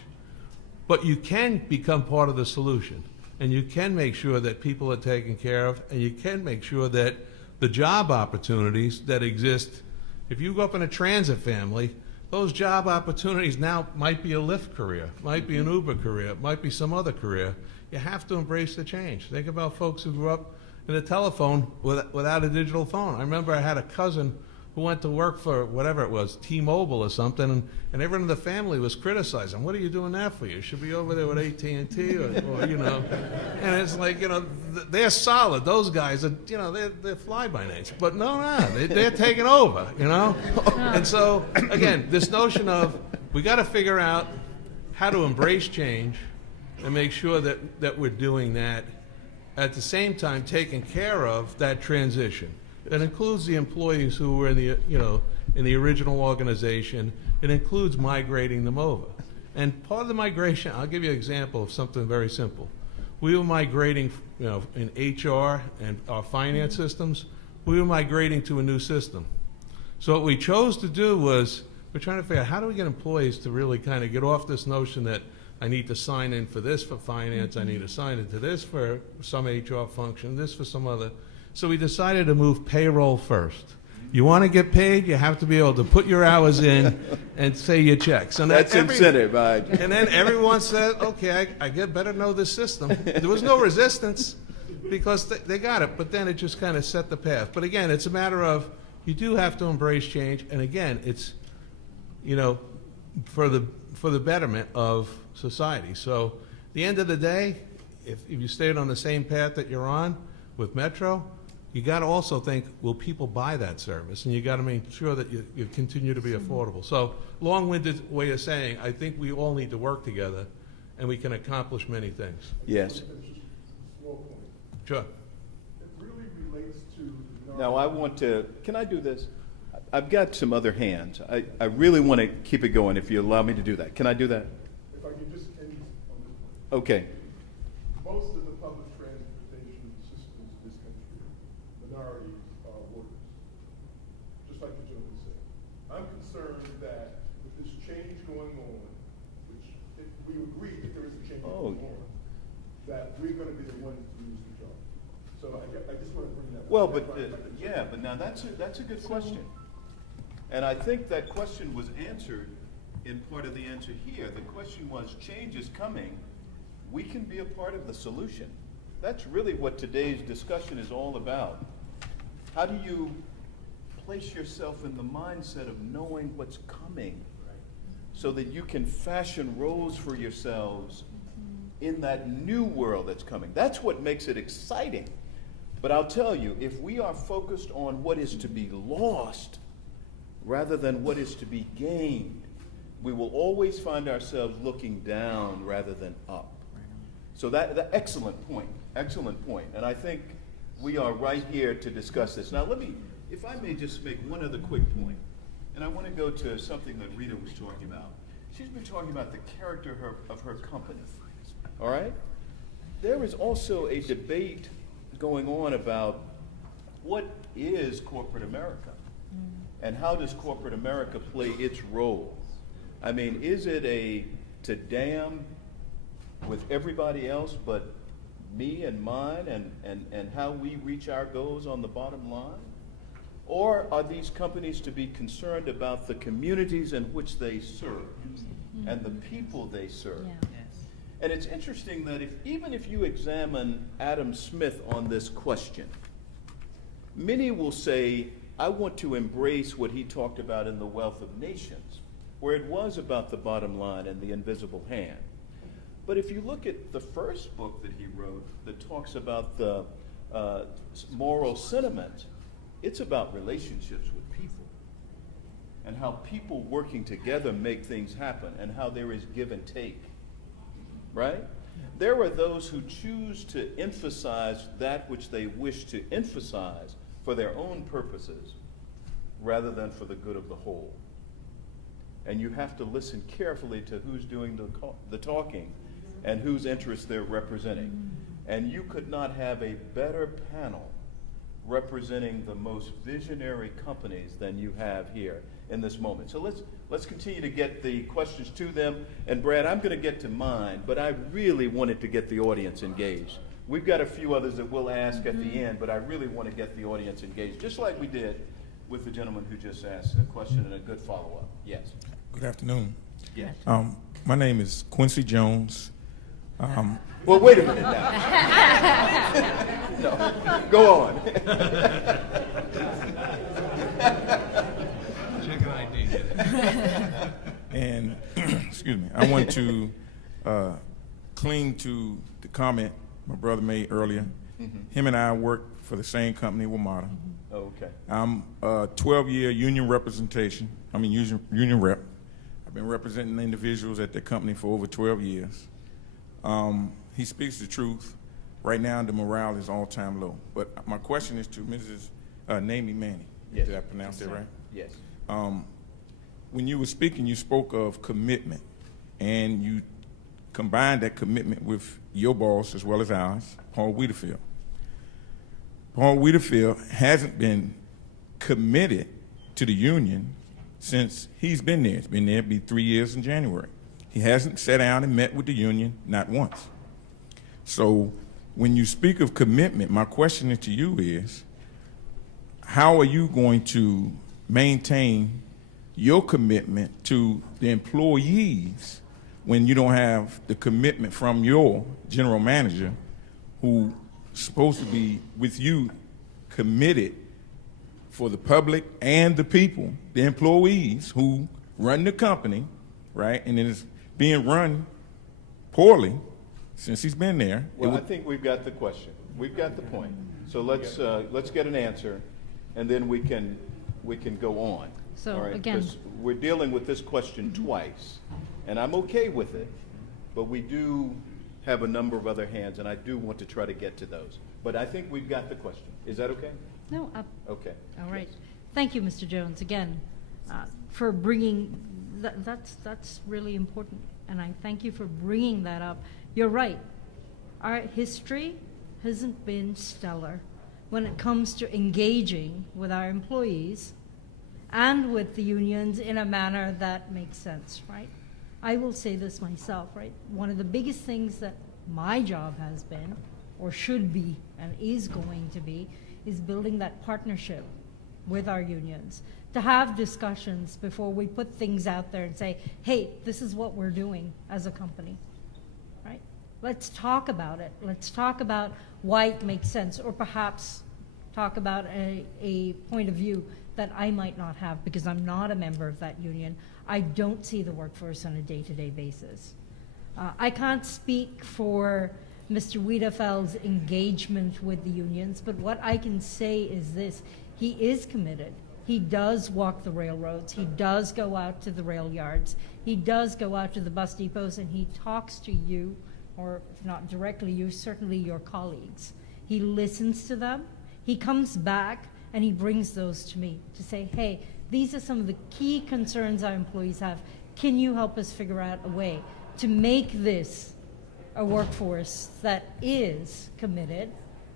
but you can become part of the solution. And you can make sure that people are taken care of, and you can make sure that the job opportunities that exist, if you grew up in a transit family, those job opportunities now might be a Lyft career, might be an Uber career, might be some other career. You have to embrace the change. Think about folks who grew up in a telephone without a digital phone. I remember I had a cousin who went to work for whatever it was, T-Mobile or something, and everyone in the family was criticizing, what are you doing that for? You should be over there with AT&T or you know. And it's like, you know, they're solid. Those guys are, you know, they're fly-by-nights. But no, they're taking over, you know. And so, again, this notion of we got to figure out how to embrace change and make sure that we're doing that, at the same time taking care of that transition. It includes the employees who were in the, you know, in the original organization. It includes migrating them over. And part of the migration, I'll give you an example of something very simple. We were migrating, you know, in HR and our finance systems, we were migrating to a new system. So what we chose to do was, we're trying to figure out how do we get employees to really kind of get off this notion that I need to sign in for this for finance, I need to sign into this for some HR function, this for some other. So we decided to move payroll first. You want to get paid, you have to be able to put your hours in and say your checks. And that's incentive. And then everyone said, okay, I get better know this system. There was no resistance because they got it, but then it just kind of set the path. But again, it's a matter of you do have to embrace change, and again, it's, you know, for the betterment of society. So at the end of the day, if you stayed on the same path that you're on with Metro, you got to also think, will people buy that service? And you got to make sure that you continue to be affordable. So long-winded way of saying, I think we all need to work together, and we can accomplish many things. Yes. Sure. It really relates to Now I want to, can I do this? I've got some other hands. I really want to keep it going if you allow me to do that. Can I do that? If I could just end on this point. Okay. Most of the public transportation systems in this country, minorities are workers, just like the gentleman said. I'm concerned that with this change going on, which if we agree that there is a change going on, that we're going to be the ones to lose the job. So I just want to bring that up. Well, but yeah, but now that's a good question. And I think that question was answered in part of the answer here. The question was, change is coming. We can be a part of the solution. That's really what today's discussion is all about. How do you place yourself in the mindset of knowing what's coming so that you can fashion roles for yourselves in that new world that's coming? That's what makes it exciting. But I'll tell you, if we are focused on what is to be lost rather than what is to be gained, we will always find ourselves looking down rather than up. So that excellent point, and I think we are right here to discuss this. Now let me, if I may just make one other quick point, and I want to go to something that Rita was talking about. She's been talking about the character of her company, all right? There is also a debate going on about what is corporate America, and how does corporate America play its role? I mean, is it to damn with everybody else but me and mine and how we reach our goals on the bottom line? Or are these companies to be concerned about the communities in which they serve and the people they serve? Yeah. And it's interesting that even if you examine Adam Smith on this question, many will say, I want to embrace what he talked about in The Wealth of Nations, where it was about the bottom line and the invisible hand. But if you look at the first book that he wrote that talks about the moral sentiment, it's about relationships with people and how people working together make things happen and how there is give and take, right? There are those who choose to emphasize that which they wish to emphasize for their own purposes rather than for the good of the whole. And you have to listen carefully to who's doing the talking and whose interests they're representing. And you could not have a better panel representing the most visionary companies than you have here in this moment. So let's continue to get the questions to them. And Brad, I'm going to get to mine, but I really wanted to get the audience engaged. We've got a few others that we'll ask at the end, but I really want to get the audience engaged, just like we did with the gentleman who just asked a question and a good follow-up. Yes. Good afternoon. Yes. My name is Quincy Jones. Well, wait a minute now. No, go on. Check an ID. And, excuse me, I want to cling to the comment my brother made earlier. Him and I work for the same company, WMATA. Oh, okay. I'm a 12-year union representation. I mean, union rep. I've been representing individuals at the company for over 12 years. He speaks the truth. Right now, the morale is all-time low. But my question is to Mrs. Namie Manning. Yes. Did I pronounce that right? Yes. When you were speaking, you spoke of commitment, and you combined that commitment with your boss as well as ours, Paul Weederfield. Paul Weederfield hasn't been committed to the union since he's been there. He's been there, it'll be 3 years in January. He hasn't sat down and met with the union, not once. So when you speak of commitment, my question to you is, how are you going to maintain your commitment to the employees when you don't have the commitment from your general manager, who's supposed to be with you committed for the public and the people, the employees who run the company, right? And it is being run poorly since he's been there. Well, I think we've got the question. We've got the point. So let's get an answer, and then we can go on. So all right? again, 'Cause we're dealing with this question twice, and I'm okay with it, but we do have a number of other hands, and I do want to try to get to those. But I think we've got the question. Is that okay? no, Okay. all right. Thank you, Mr. Jones, again, for bringing, that's really important, and I thank you for bringing that up. You're right. Our history hasn't been stellar when it comes to engaging with our employees and with the unions in a manner that makes sense, right? I will say this myself, right? One of the biggest things that my job has been, or should be, and is going to be, is building that partnership with our unions, to have discussions before we put things out there and say, hey, this is what we're doing as a company, right? Let's talk about it. Let's talk about why it makes sense, or perhaps talk about a point of view that I might not have because I'm not a member of that union. I don't see the workforce on a day-to-day basis. I can't speak for Mr. Wiedefeld's engagement with the unions, but what I can say is this: he is committed. He does walk the railroads. He does go out to the rail yards. He does go out to the bus depots, and he talks to you, or if not directly you, certainly your colleagues. He listens to them. He comes back and he brings those to me to say, hey, these are some of the key concerns our employees have. Can you help us figure out a way to make this a workforce that is committed,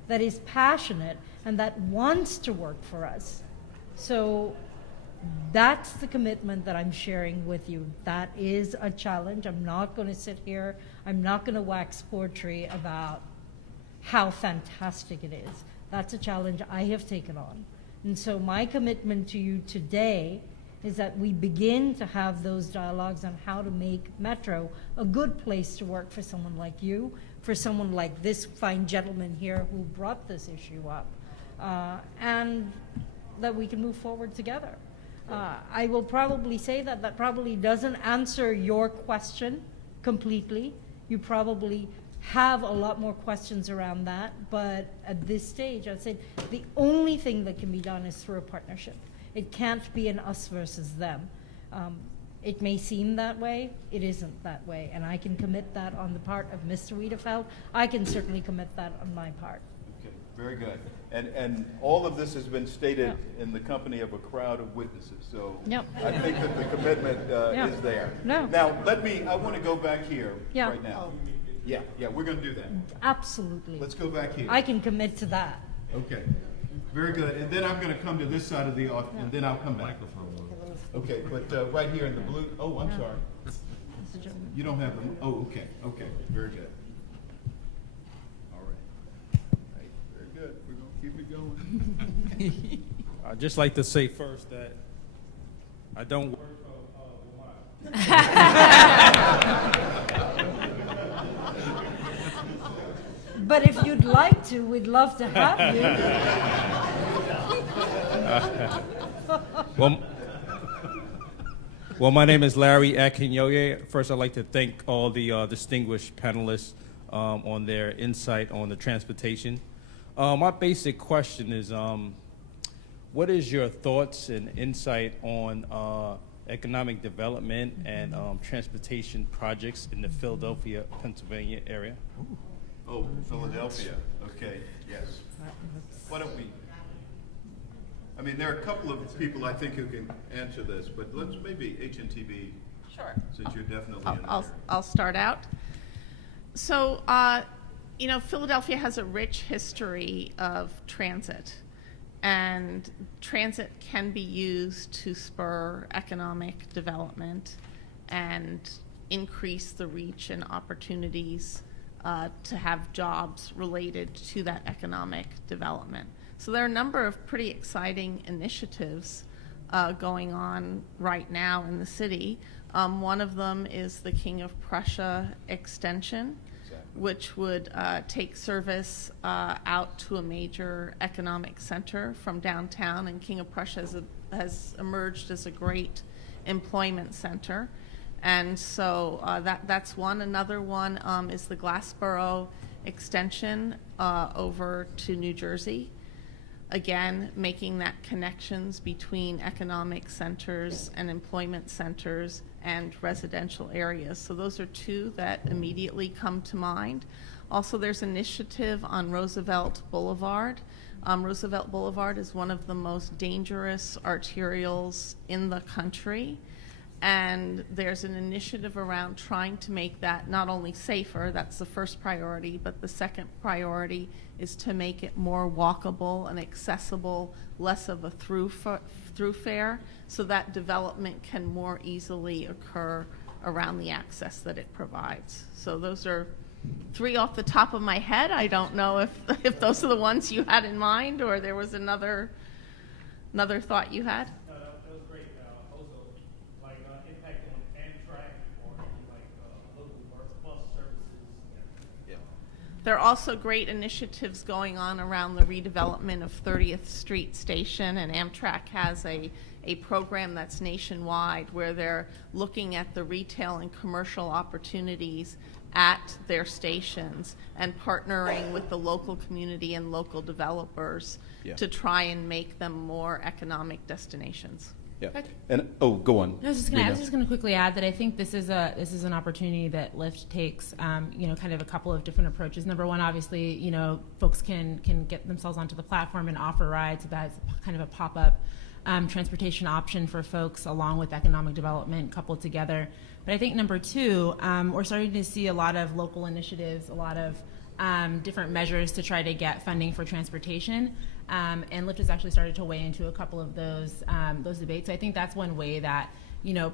that is passionate, and that wants to work for us? So that's the commitment that I'm sharing with you. That is a challenge. I'm not going to sit here. I'm not going to wax poetry about how fantastic it is. That's a challenge I have taken on. And so my commitment to you today is that we begin to have those dialogues on how to make Metro a good place to work for someone like you, for someone like this fine gentleman here who brought this issue up, and that we can move forward together. I will probably say that that probably doesn't answer your question completely. You probably have a lot more questions around that, but at this stage, I'd say the only thing that can be done is through a partnership. It can't be an us versus them. It may seem that way, it isn't that way, and I can commit that on the part of Mr. Wiedefeld. I can certainly commit that on my part. Okay, very good. And all of this has been stated in the company of a crowd of witnesses, so I think that the commitment is there. No. Now, I want to go back here right now. Yeah, we're going to do that. Absolutely. Let's go back here. I can commit to that. Okay, very good. And then I'm going to come to this side of the office, and then I'll come back. Okay, but right here in the blue. Oh, I'm sorry. You don't have them. Oh, okay. Very good. All right. Very good. We're going to keep it going. I'd just like to say first that I don't work for But if you'd like to, we'd love to have you. Well, my name is Larry Akinyoye. First, I'd like to thank all the distinguished panelists on their insight on the transportation. My basic question is, what is your thoughts and insight on economic development and transportation projects in the Philadelphia, Pennsylvania area? Oh, Philadelphia. Okay, yes. Why don't we? I mean, there are a couple of people I think who can answer this, but let's maybe HNTB. Sure. Since you're definitely in there. I'll start out. So, Philadelphia has a rich history of transit, and transit can be used to spur economic development and increase the reach and opportunities to have jobs related to that economic development. So there are a number of pretty exciting initiatives going on right now in the city. One of them is the King of Prussia extension, which would take service out to a major economic center from downtown, and King of Prussia has emerged as a great employment center. And so that's one. Another one is the Glassboro extension over to New Jersey. Again, making that connections between economic centers and employment centers and residential areas. So those are two that immediately come to mind. Also, there's initiative on Roosevelt Boulevard. Roosevelt Boulevard is one of the most dangerous arterials in the country. And there's an initiative around trying to make that not only safer, that's the first priority, but the second priority is to make it more walkable and accessible, less of a thoroughfare, so that development can more easily occur around the access that it provides. So those are 3 off the top of my head. I don't know if those are the ones you had in mind, or there was another thought you had. No, that was great. Also, like impact on Amtrak or like local bus services. Yeah. There are also great initiatives going on around the redevelopment of 30th Street Station, and Amtrak has a program that's nationwide where they're looking at the retail and commercial opportunities at their stations and partnering with the local community and local developers to try and make them more economic destinations. Yeah. And go on. I was just going to quickly add that I think this is an opportunity that Lyft takes, kind of a couple of different approaches. Number one, obviously, folks can get themselves onto the platform and offer rides. So that's kind of a pop-up transportation option for folks, along with economic development coupled together. But I think number two, we're starting to see a lot of local initiatives, a lot of different measures to try to get funding for transportation. And Lyft has actually started to weigh into a couple of those debates. So I think that's one way that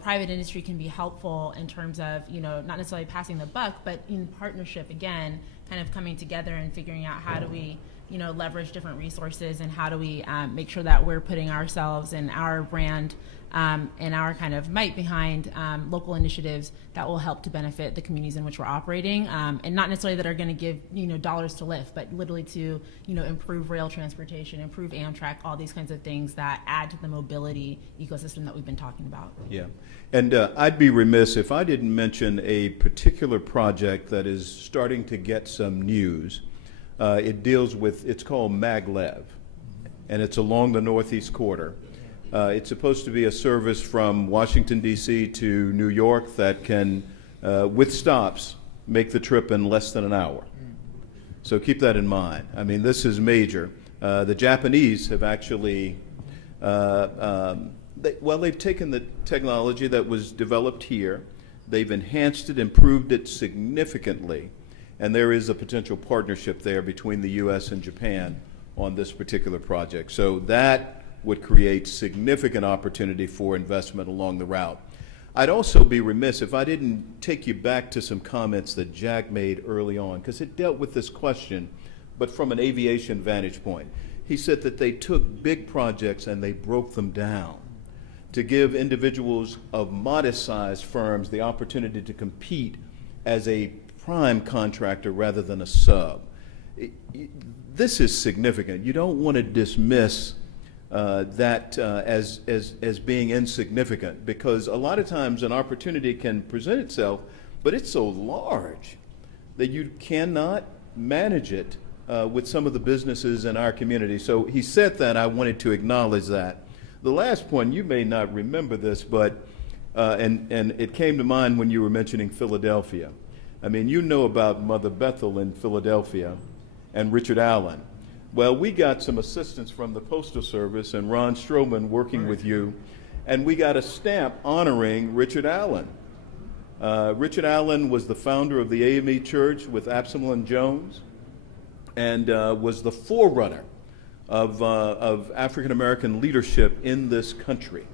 private industry can be helpful in terms of not necessarily passing the buck, but in partnership again, kind of coming together and figuring out how do we leverage different resources, and how do we make sure that we're putting ourselves and our brand and our kind of might behind local initiatives that will help to benefit the communities in which we're operating, and not necessarily that are going to give dollars to Lyft, but literally to improve rail transportation, improve Amtrak, all these kinds of things that add to the mobility ecosystem that we've been talking about. Yeah, and I'd be remiss if I didn't mention a particular project that is starting to get some news. It deals with, it's called Maglev, and it's along the Northeast Corridor. It's supposed to be a service from Washington, D.C. to New York that can, with stops, make the trip in less than an hour. So keep that in mind. I mean, this is major. The Japanese have actually, they've taken the technology that was developed here, they've enhanced it, improved it significantly, and there is a potential partnership there between the U.S. and Japan on this particular project. So that would create significant opportunity for investment along the route. I'd also be remiss if I didn't take you back to some comments that Jack made early on, because it dealt with this question, but from an aviation vantage point. He said that they took big projects and they broke them down to give individuals of modest-sized firms the opportunity to compete as a prime contractor rather than a sub. This is significant. You don't want to dismiss that as being insignificant, because a lot of times an opportunity can present itself, but it's so large that you cannot manage it with some of the businesses in our community. So he said that. I wanted to acknowledge that. The last point, you may not remember this, but and it came to mind when you were mentioning Philadelphia. I mean, you know about Mother Bethel in Philadelphia and Richard Allen. Well, we got some assistance from the Postal Service and Ron Stroman working with you, and we got a stamp honoring Richard Allen. Richard Allen was the founder of the AME Church with Absalom Jones, and was the forerunner of African-American leadership in this country.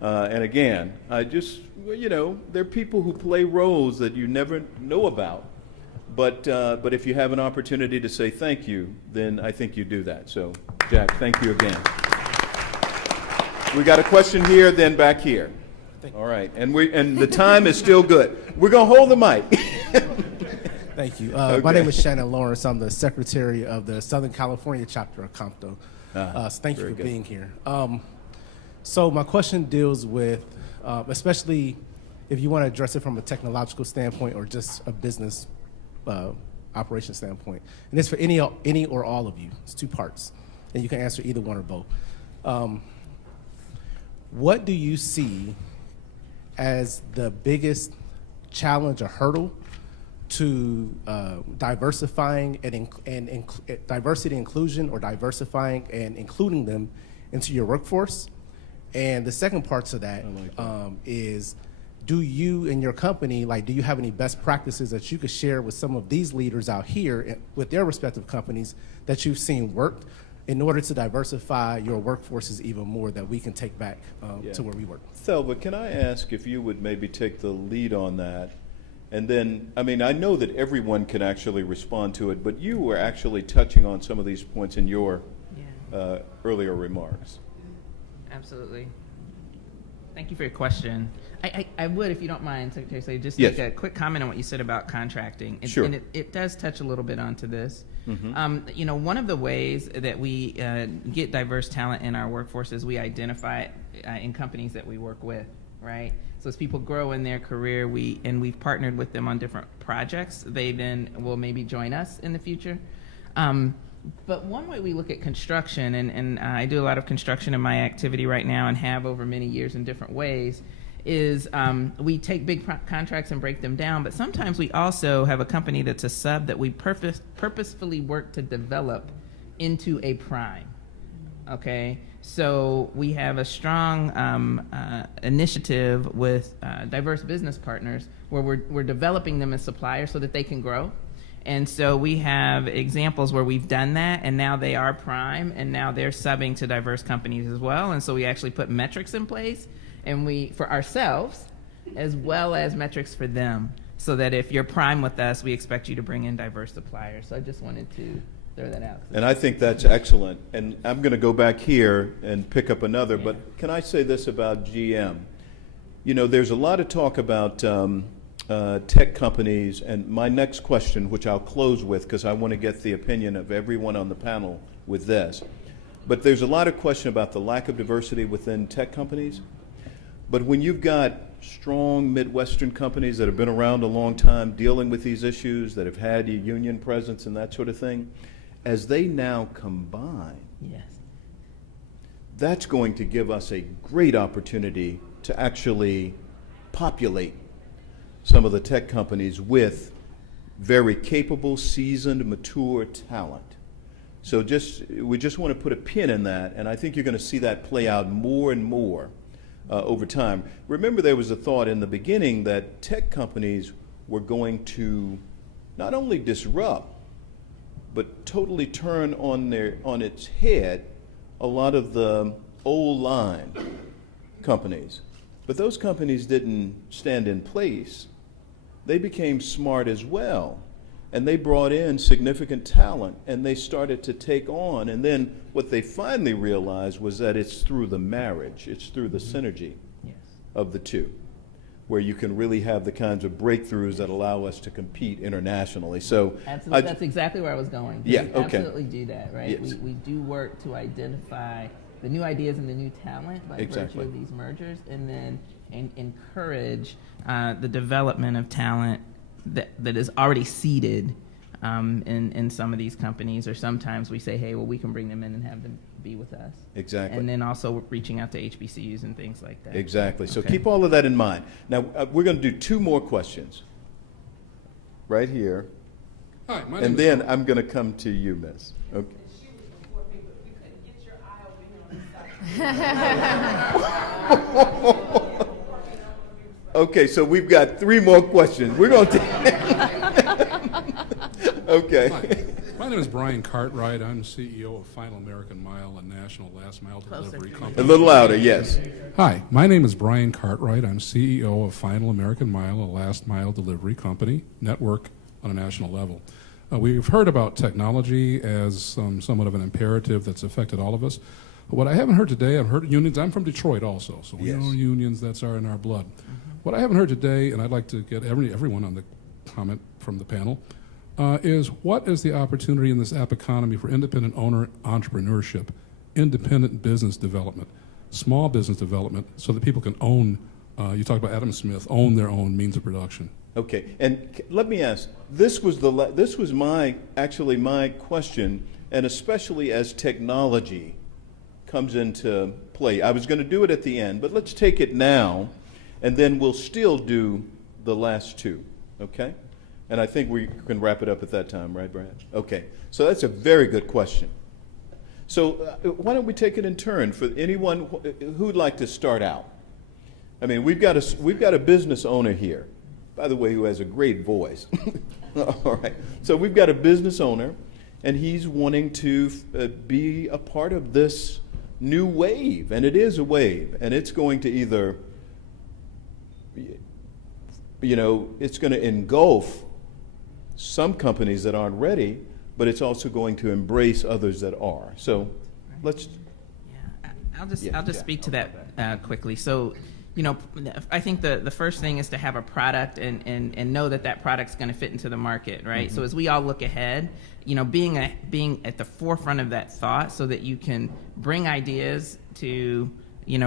And again, there are people who play roles that you never know about. But if you have an opportunity to say thank you, then I think you do that. So, Jack, thank you again. We got a question here, then back here. All right, and the time is still good. We're gonna hold the mic. Thank you. Okay. My name is Shannon Lawrence. I'm the secretary of the Southern California chapter of Compto. So thank you for being here. So my question deals with, especially if you want to address it from a technological standpoint or just a business operation standpoint. And it's for any or all of you. It's two parts. And you can answer either one or both. What do you see as the biggest challenge or hurdle to diversifying and diversity inclusion, or diversifying and including them into your workforce? And the second part to that, is, do you and your company, do you have any best practices that you could share with some of these leaders out here with their respective companies that you've seen work in order to diversify your workforces even more, that we can take back to where we work? Thelma, can I ask if you would maybe take the lead on that? And then, I mean, I know that everyone can actually respond to it, but you were actually touching on some of these points in your earlier remarks. Absolutely. Thank you for your question. I would, if you don't mind, Secretary Slade, just Yes. make a quick comment on what you said about contracting. Sure. And it does touch a little bit onto this. Mm-hmm. One of the ways that we get diverse talent in our workforce is we identify it in companies that we work with, right? So as people grow in their career, we've partnered with them on different projects. They then will maybe join us in the future. But one way we look at construction, and I do a lot of construction in my activity right now and have over many years in different ways, is we take big contracts and break them down, but sometimes we also have a company that's a sub that we purposefully work to develop into a prime, okay? So we have a strong initiative with diverse business partners where we're developing them as suppliers so that they can grow. And so we have examples where we've done that, and now they are prime, and now they're subbing to diverse companies as well. And so we actually put metrics in place, and for ourselves, as well as metrics for them, so that if you're prime with us, we expect you to bring in diverse suppliers. So I just wanted to throw that out. And I think that's excellent. And I'm going to go back here and pick up another, but can I say this about GM? There's a lot of talk about tech companies, and my next question, which I'll close with because I want to get the opinion of everyone on the panel with this, but there's a lot of question about the lack of diversity within tech companies. But when you've got strong Midwestern companies that have been around a long time dealing with these issues, that have had a union presence and that sort of thing, as they now combine, that's going to give us a great opportunity to actually populate some of the tech companies with very capable, seasoned, mature talent. So we just want to put a pin in that, and I think you're going to see that play out more and more over time. Remember, there was a thought in the beginning that tech companies were going to not only disrupt, but totally turn on its head a lot of the old line companies. But those companies didn't stand in place. They became smart as well, and they brought in significant talent, and they started to take on. And then what they finally realized was that it's through the marriage, it's through the synergy of the two, where you can really have the kinds of breakthroughs that allow us to compete internationally. So absolutely, that's exactly where I was going. Yeah, we okay. Absolutely do that, right? Yes. We do work to identify the new ideas and the new talent by Exactly. virtue of these mergers, and then encourage the development of talent that is already seated in some of these companies, or sometimes we say, hey, well, we can bring them in and have them be with us. Exactly. And then also reaching out to HBCUs and things like that. Exactly. So Okay. keep all of that in mind. Now, we're going to do two more questions right here. Hi, my name And is then I'm going to come to you, Miss. Okay. Okay, so we've got three more questions. We're going to Okay. Hi. My name is Brian Cartwright. I'm CEO of Final American Mile, a national last mile delivery company. A little louder, yes. Hi, my name is Brian Cartwright. I'm CEO of Final American Mile, a last mile delivery company network on a national level. We've heard about technology as somewhat of an imperative that's affected all of us. But what I haven't heard today, I've heard unions. I'm from Detroit also, so we know unions, that's in our blood. What I haven't heard today, and I'd like to get everyone on the comment from the panel, is what is the opportunity in this app economy for independent owner entrepreneurship, independent business development, small business development, so that people can own, you talked about Adam Smith, own their own means of production. Okay, and let me ask, this was my question, and especially as technology comes into play. I was going to do it at the end, but let's take it now, and then we'll still do the last two, okay? And I think we can wrap it up at that time, right, Brad? Okay. So that's a very good question. So why don't we take it in turn for anyone who'd like to start out? I mean, we've got a business owner here, by the way, who has a great voice. All right. So we've got a business owner, and he's wanting to be a part of this new wave, and it is a wave, and it's going to either, it's going to engulf some companies that aren't ready, but it's also going to embrace others that are. So let's. Yeah, I'll just speak to that quickly. So, I think the first thing is to have a product and know that product's going to fit into the market, right? So as we all look ahead, being at the forefront of that thought, so that you can bring ideas to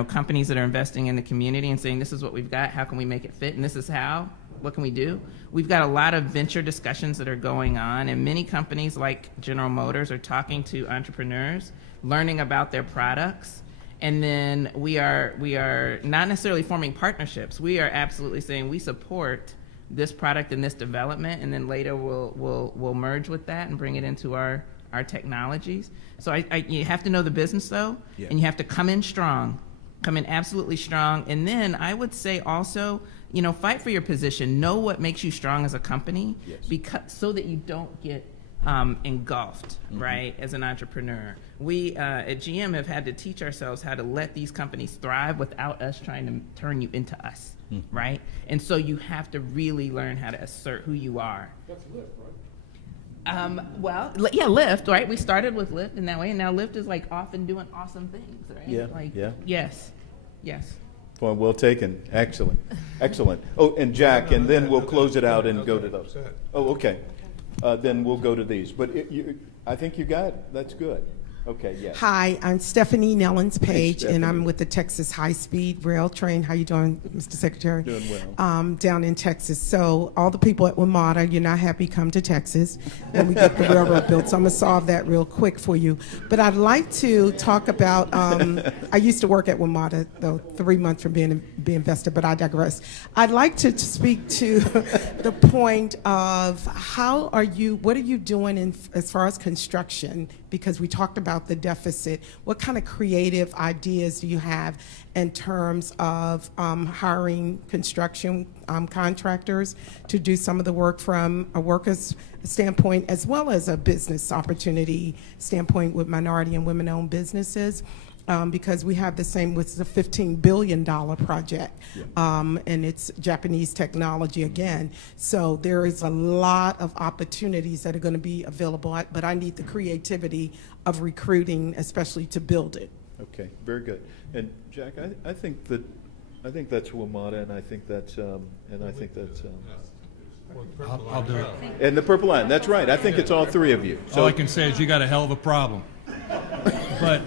companies that are investing in the community and saying, this is what we've got, how can we make it fit, and this is how. What can we do? We've got a lot of venture discussions that are going on, and many companies like General Motors are talking to entrepreneurs, learning about their products, and then we are not necessarily forming partnerships. We are absolutely saying we support this product and this development, and then later we'll merge with that and bring it into our technologies. So you have to know the business though, and you have to come in strong, come in absolutely strong, and then I would say also, fight for your position. Know what makes you strong as a company, so that you don't get engulfed, right, as an entrepreneur. We at GM have had to teach ourselves how to let these companies thrive without us trying to turn you into us, right? And so you have to really learn how to assert who you are. That's Lyft, right? Lyft, right? We started with Lyft in that way, and now Lyft is like off and doing awesome things, right? Yes. Point well taken. Excellent. Oh, and Jack, and then we'll close it out and go to those. Oh, okay. Then we'll go to these. But I think you got, that's good. Okay, yes. Hi, I'm Stephanie Nellens-Page, and I'm with the Texas High Speed Rail Train. How you doing, Mr. Secretary? Doing well. Down in Texas. So all the people at WMATA, you're not happy, come to Texas when we get the railroad built. So I'm going to solve that real quick for you. But I'd like to talk about, I used to work at WMATA, though, 3 months from being invested, but I digress. I'd like to speak to the point of what are you doing as far as construction? Because we talked about the deficit. What kind of creative ideas do you have in terms of hiring construction contractors to do some of the work from a worker's standpoint, as well as a business opportunity standpoint with minority and women-owned businesses? Because we have the same with the $15 billion project, and it's Japanese technology again. So there is a lot of opportunities that are going to be available, but I need the creativity of recruiting, especially to build it. Okay, very good. And Jack, I think that's WMATA, and I think that's I'll do it. And the Purple Line, that's right. I think it's all three of you. So all I can say is you got a hell of a problem. But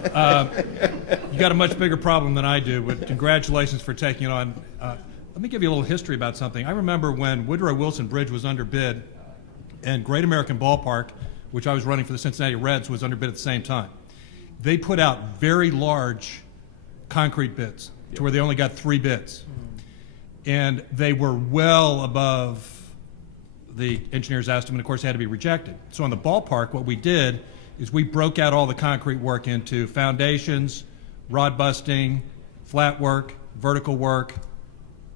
you got a much bigger problem than I do, but congratulations for taking it on. Let me give you a little history about something. I remember when Woodrow Wilson Bridge was under bid, and Great American Ballpark, which I was running for the Cincinnati Reds, was under bid at the same time. They put out very large concrete bids to where they only got 3 bids. And they were well above the engineer's estimate. Of course, they had to be rejected. So on the ballpark, what we did is we broke out all the concrete work into foundations, rod busting, flat work, vertical work,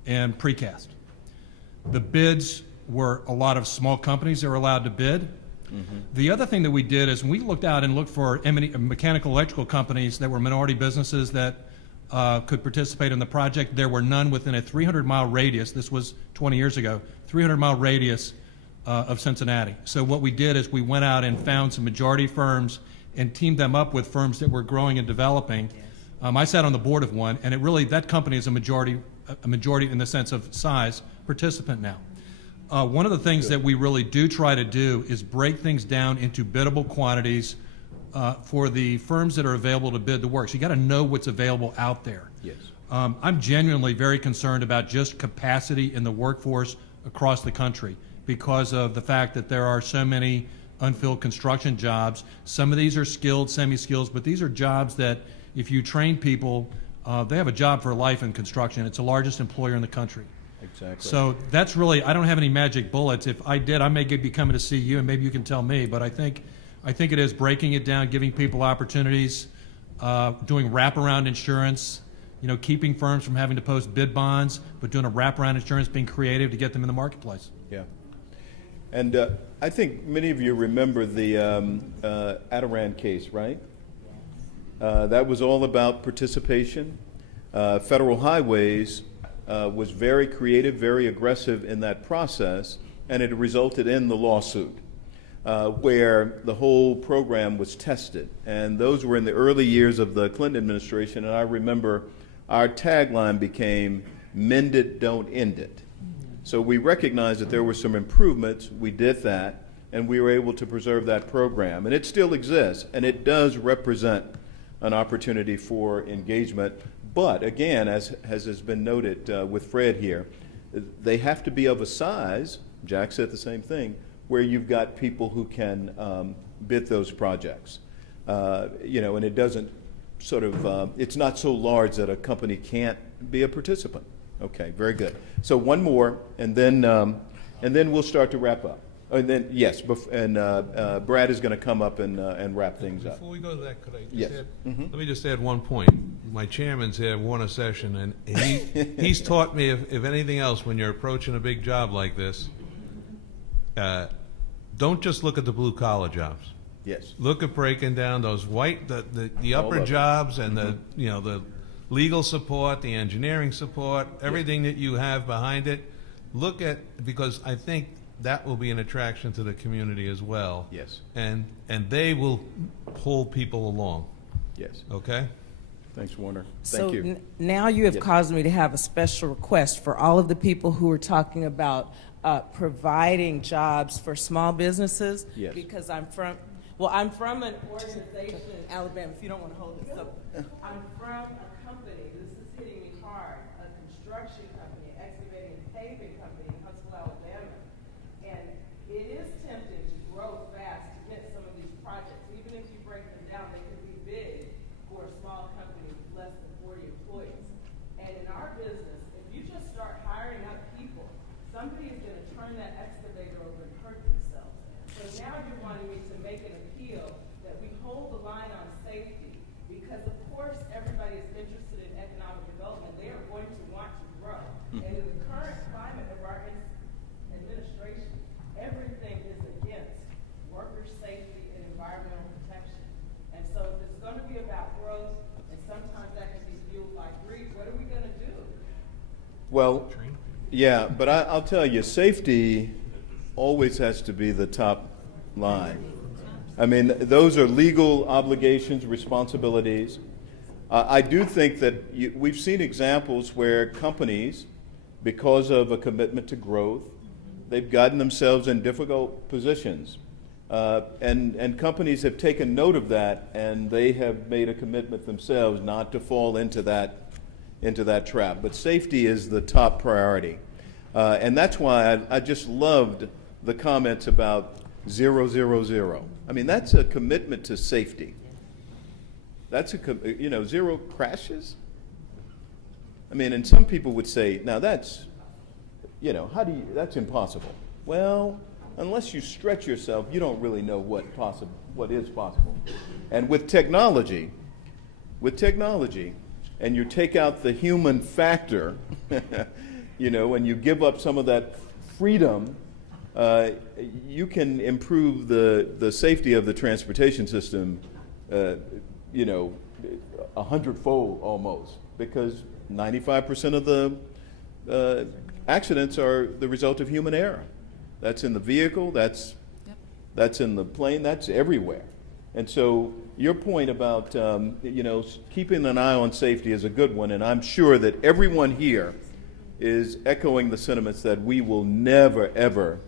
and precast. The bids were a lot of small companies that were allowed to bid. The other thing that we did is we looked out and looked for mechanical electrical companies that were minority businesses that could participate in the project. There were none within a 300-mile radius. This was 20 years ago, 300-mile radius of Cincinnati. So what we did is we went out and found some majority firms and teamed them up with firms that were growing and developing. I sat on the board of one, and that company is a majority in the sense of size participant now. One of the things that we really do try to do is break things down into biddable quantities for the firms that are available to bid the work. So you got to know what's available out there. Yes. I'm genuinely very concerned about just capacity in the workforce across the country because of the fact that there are so many unfilled construction jobs. Some of these are skilled, semi-skilled, but these are jobs that if you train people, they have a job for life in construction. It's the largest employer in the country. Exactly. So that's really, I don't have any magic bullets. If I did, I may be coming to see you, and maybe you can tell me. But I think it is breaking it down, giving people opportunities, doing wraparound insurance, keeping firms from having to post bid bonds, but doing a wraparound insurance, being creative to get them in the marketplace. Yeah. And I think many of you remember the Adirondack case, right? That was all about participation. Federal Highways was very creative, very aggressive in that process, and it resulted in the lawsuit where the whole program was tested. And those were in the early years of the Clinton administration, and I remember our tagline became, "Mend it, don't end it." So we recognized that there were some improvements. We did that, and we were able to preserve that program. And it still exists, and it does represent an opportunity for engagement. But again, as has been noted with Fred here, they have to be of a size, Jack said the same thing, where you've got people who can bid those projects. And it doesn't sort of, it's not so large that a company can't be a participant. Okay, very good. So one more, and then we'll start to wrap up. And then, yes, Brad is going to come up and wrap things up. Before we go to that, could I just Yes. add, let me just add one point. My chairman's here, Warner Session, and he's taught me, if anything else, when you're approaching a big job like this, don't just look at the blue-collar jobs. Yes. Look at breaking down those the All upper of it. jobs and the legal support, the engineering support, everything that you have behind it. Look at, because I think that will be an attraction to the community as well. Yes. And they will pull people along. Yes. Okay? Thanks, Warner. So Thank you. Now you have Yes. caused me to have a special request for all of the people who are talking about providing jobs for small businesses. Yes. Because I'm from an organization in Alabama, if you don't want to hold this up. I'm from a company, this is hitting me hard, a construction company, excavating and paving company in Huntsville, Alabama. And it is tempting to grow fast to get some of these projects. Even if you break them down, they can be big for a small company with less than 40 employees. And in our business, if you just start hiring up people, somebody is going to turn that excavator over and hurt themselves. So now you're wanting me to make an appeal that we hold the line on safety, because of course everybody is interested in economic development. They are going to want to grow. And in the current climate of our administration, everything is against worker safety and environmental protection. And so if it's going to be about growth, and sometimes that can be fueled by greed, what are we going to do? Well, yeah, but I'll tell you, safety always has to be the top line. I mean, those are legal obligations, responsibilities. I do think that we've seen examples where companies, because of a commitment to growth, they've gotten themselves in difficult positions. And companies have taken note of that, and they have made a commitment themselves not to fall into that trap. But safety is the top priority. And that's why I just loved the comments about 0, 0, 0. I mean, that's a commitment to safety. That's zero crashes. I mean, and some people would say, now that's, that's impossible. Well, unless you stretch yourself, you don't really know what is possible. And with technology, and you take out the human factor, and you give up some of that freedom, you can improve the safety of the transportation system, 100-fold almost, because 95% of the accidents are the result of human error. That's in the vehicle, that's in the plane, that's everywhere. And so your point about keeping an eye on safety is a good one, and I'm sure that everyone here is echoing the sentiments that we will never, ever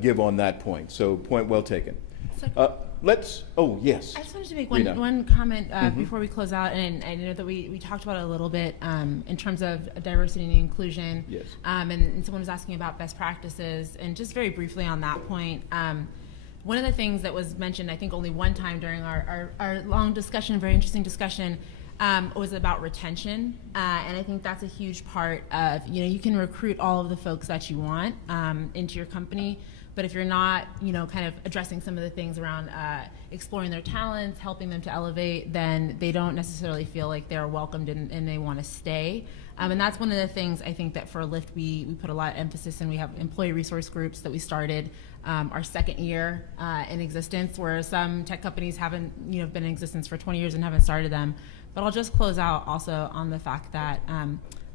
give on that point. So point well taken. Yes. I just wanted to make one comment before we close out, and I know that we talked about it a little bit in terms of diversity and inclusion. Yes. And someone was asking about best practices, and just very briefly on that point, one of the things that was mentioned, I think only one time during our long discussion, very interesting discussion, was about retention, and I think that's a huge part of, you can recruit all of the folks that you want into your company, but if you're not, kind of addressing some of the things around exploring their talents, helping them to elevate, then they don't necessarily feel like they're welcomed and they want to stay. And that's one of the things I think that for Lyft we put a lot of emphasis in. We have employee resource groups that we started our second year in existence, where some tech companies haven't been in existence for 20 years and haven't started them. But I'll just close out also on the fact that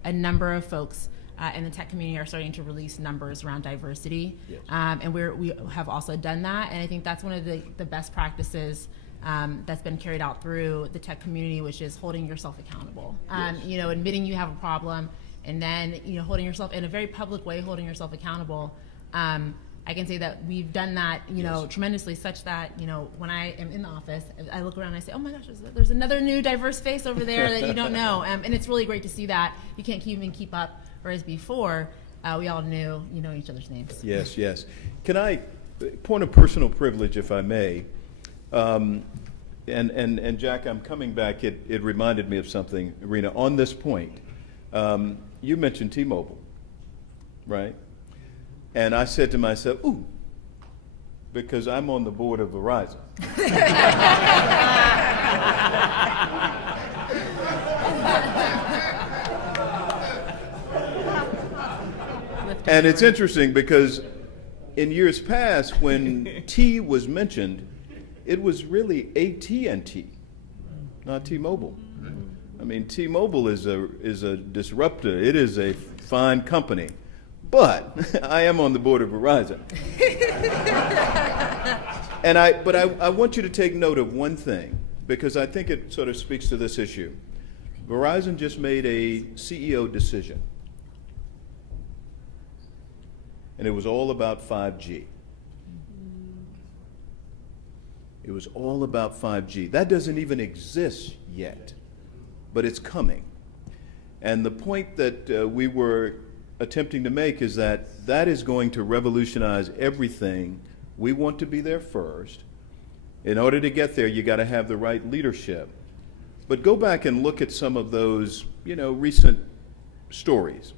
a number of folks in the tech community are starting to release numbers around diversity. Yes. And we have also done that, and I think that's one of the best practices that's been carried out through the tech community, which is holding yourself accountable. Yes. Admitting you have a problem, and then holding yourself in a very public way, holding yourself accountable. I can say that we've done that, yes, tremendously, such that, when I am in the office, I look around and I say, oh my gosh, there's another new diverse face over there that you don't know. And it's really great to see that. You can't even keep up, whereas before, we all knew, each other's names. Yes, yes. Can I, point of personal privilege, if I may, and Jack, I'm coming back, it reminded me of something, Rena, on this point. You mentioned T-Mobile, right? And I said to myself, ooh, because I'm on the board of Verizon. And it's interesting because in years past, when T was mentioned, it was really AT&T, not T-Mobile. I mean, T-Mobile is a disruptor. It is a fine company. But I am on the board of Verizon. But I want you to take note of one thing, because I think it sort of speaks to this issue. Verizon just made a CEO decision. And it was all about 5G. It was all about 5G. That doesn't even exist yet, but it's coming. And the point that we were attempting to make is that that is going to revolutionize everything. We want to be there first. In order to get there, you got to have the right leadership. But go back and look at some of those, recent stories.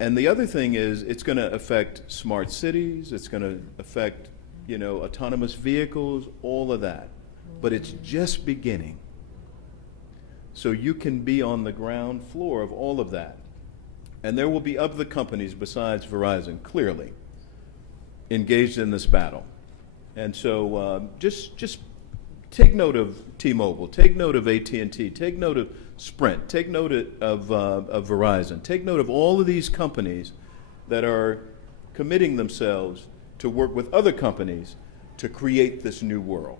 And the other thing is, it's going to affect smart cities. It's going to affect, autonomous vehicles, all of that. But it's just beginning. So you can be on the ground floor of all of that. And there will be other companies besides Verizon, clearly, engaged in this battle. And so just take note of T-Mobile, take note of AT&T, take note of Sprint, take note of Verizon, take note of all of these companies that are committing themselves to work with other companies to create this new world.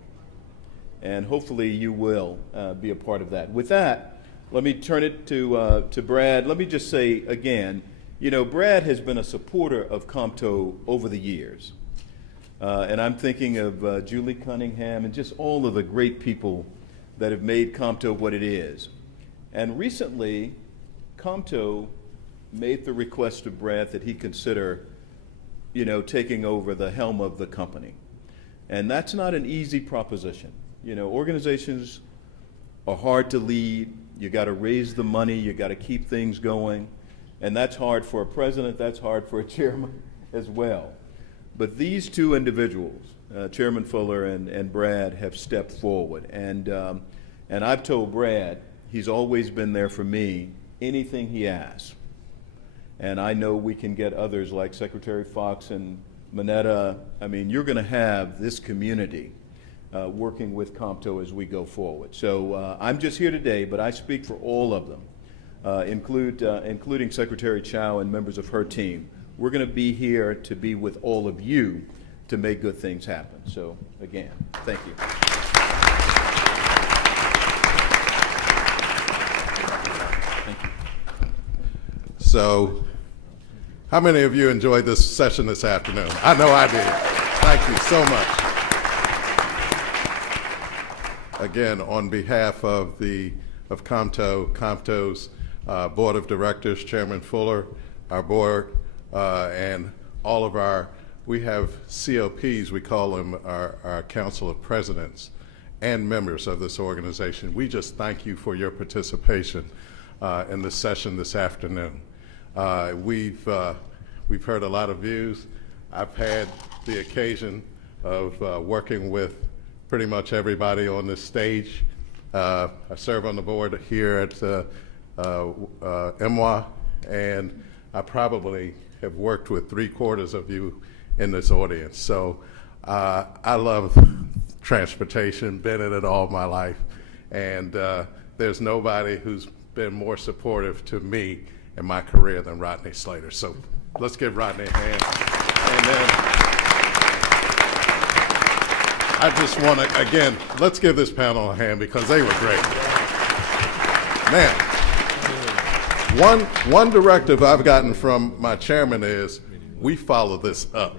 And hopefully you will be a part of that. With that, let me turn it to Brad. Let me just say again, Brad has been a supporter of Compto over the years. And I'm thinking of Julie Cunningham and just all of the great people that have made Compto what it is. And recently, Compto made the request to Brad that he consider, taking over the helm of the company. And that's not an easy proposition. Organizations are hard to lead. You got to raise the money. You got to keep things going. And that's hard for a president. That's hard for a chairman as well. But these two individuals, Chairman Fuller and Brad, have stepped forward. And I've told Brad he's always been there for me, anything he asks. And I know we can get others like Secretary Fox and Mineta. I mean, you're going to have this community working with Compto as we go forward. So I'm just here today, but I speak for all of them, including Secretary Chow and members of her team. We're going to be here to be with all of you to make good things happen. So again, thank you. Thank you. So, how many of you enjoyed this session this afternoon? I know I did. Thank you so much. Again, on behalf of Compto's Board of Directors, Chairman Fuller, our board, and all of we have COPs, we call them our Council of Presidents. and members of this organization, we just thank you for your participation in this session this afternoon. We've heard a lot of views. I've had the occasion of working with pretty much everybody on this stage. I serve on the board here at MWA, and I probably have worked with 3/4 of you in this audience. So I love transportation, been in it all my life, and there's nobody who's been more supportive to me in my career than Rodney Slater. So let's give Rodney a hand. And then I just want to, again, let's give this panel a hand because they were great. Man, one directive I've gotten from my chairman is we follow this up.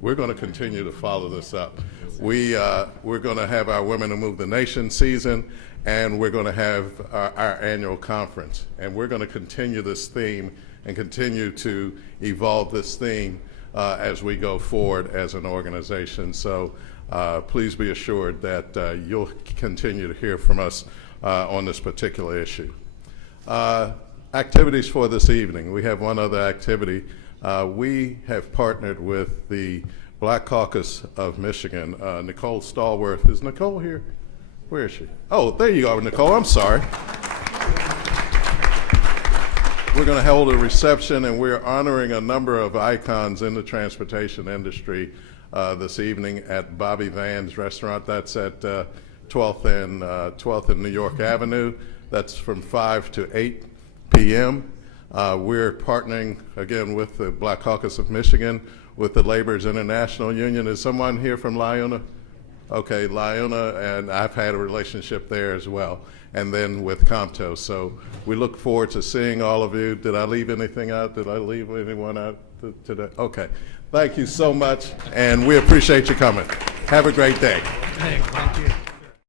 We're going to continue to follow this up. We're going to have our Women Who Move the Nation season, and we're going to have our annual conference. And we're going to continue this theme and continue to evolve this theme as we go forward as an organization. So please be assured that you'll continue to hear from us on this particular issue. Activities for this evening. We have one other activity. We have partnered with the Black Caucus of Michigan. Nicole Stallworth. Is Nicole here? Where is she? Oh, there you are, Nicole. I'm sorry. We're going to hold a reception, and we're honoring a number of icons in the transportation industry this evening at Bobby Van's restaurant. That's at 12th and New York Avenue. That's from 5 to 8 p.m. We're partnering, again, with the Black Caucus of Michigan, with the Laborers International Union. Is someone here from Lyona? Okay, Lyona, and I've had a relationship there as well, and then with Compto. So we look forward to seeing all of you. Did I leave anything out? Did I leave anyone out today? Okay. Thank you so much, and we appreciate you coming. Have a great day. Thank you.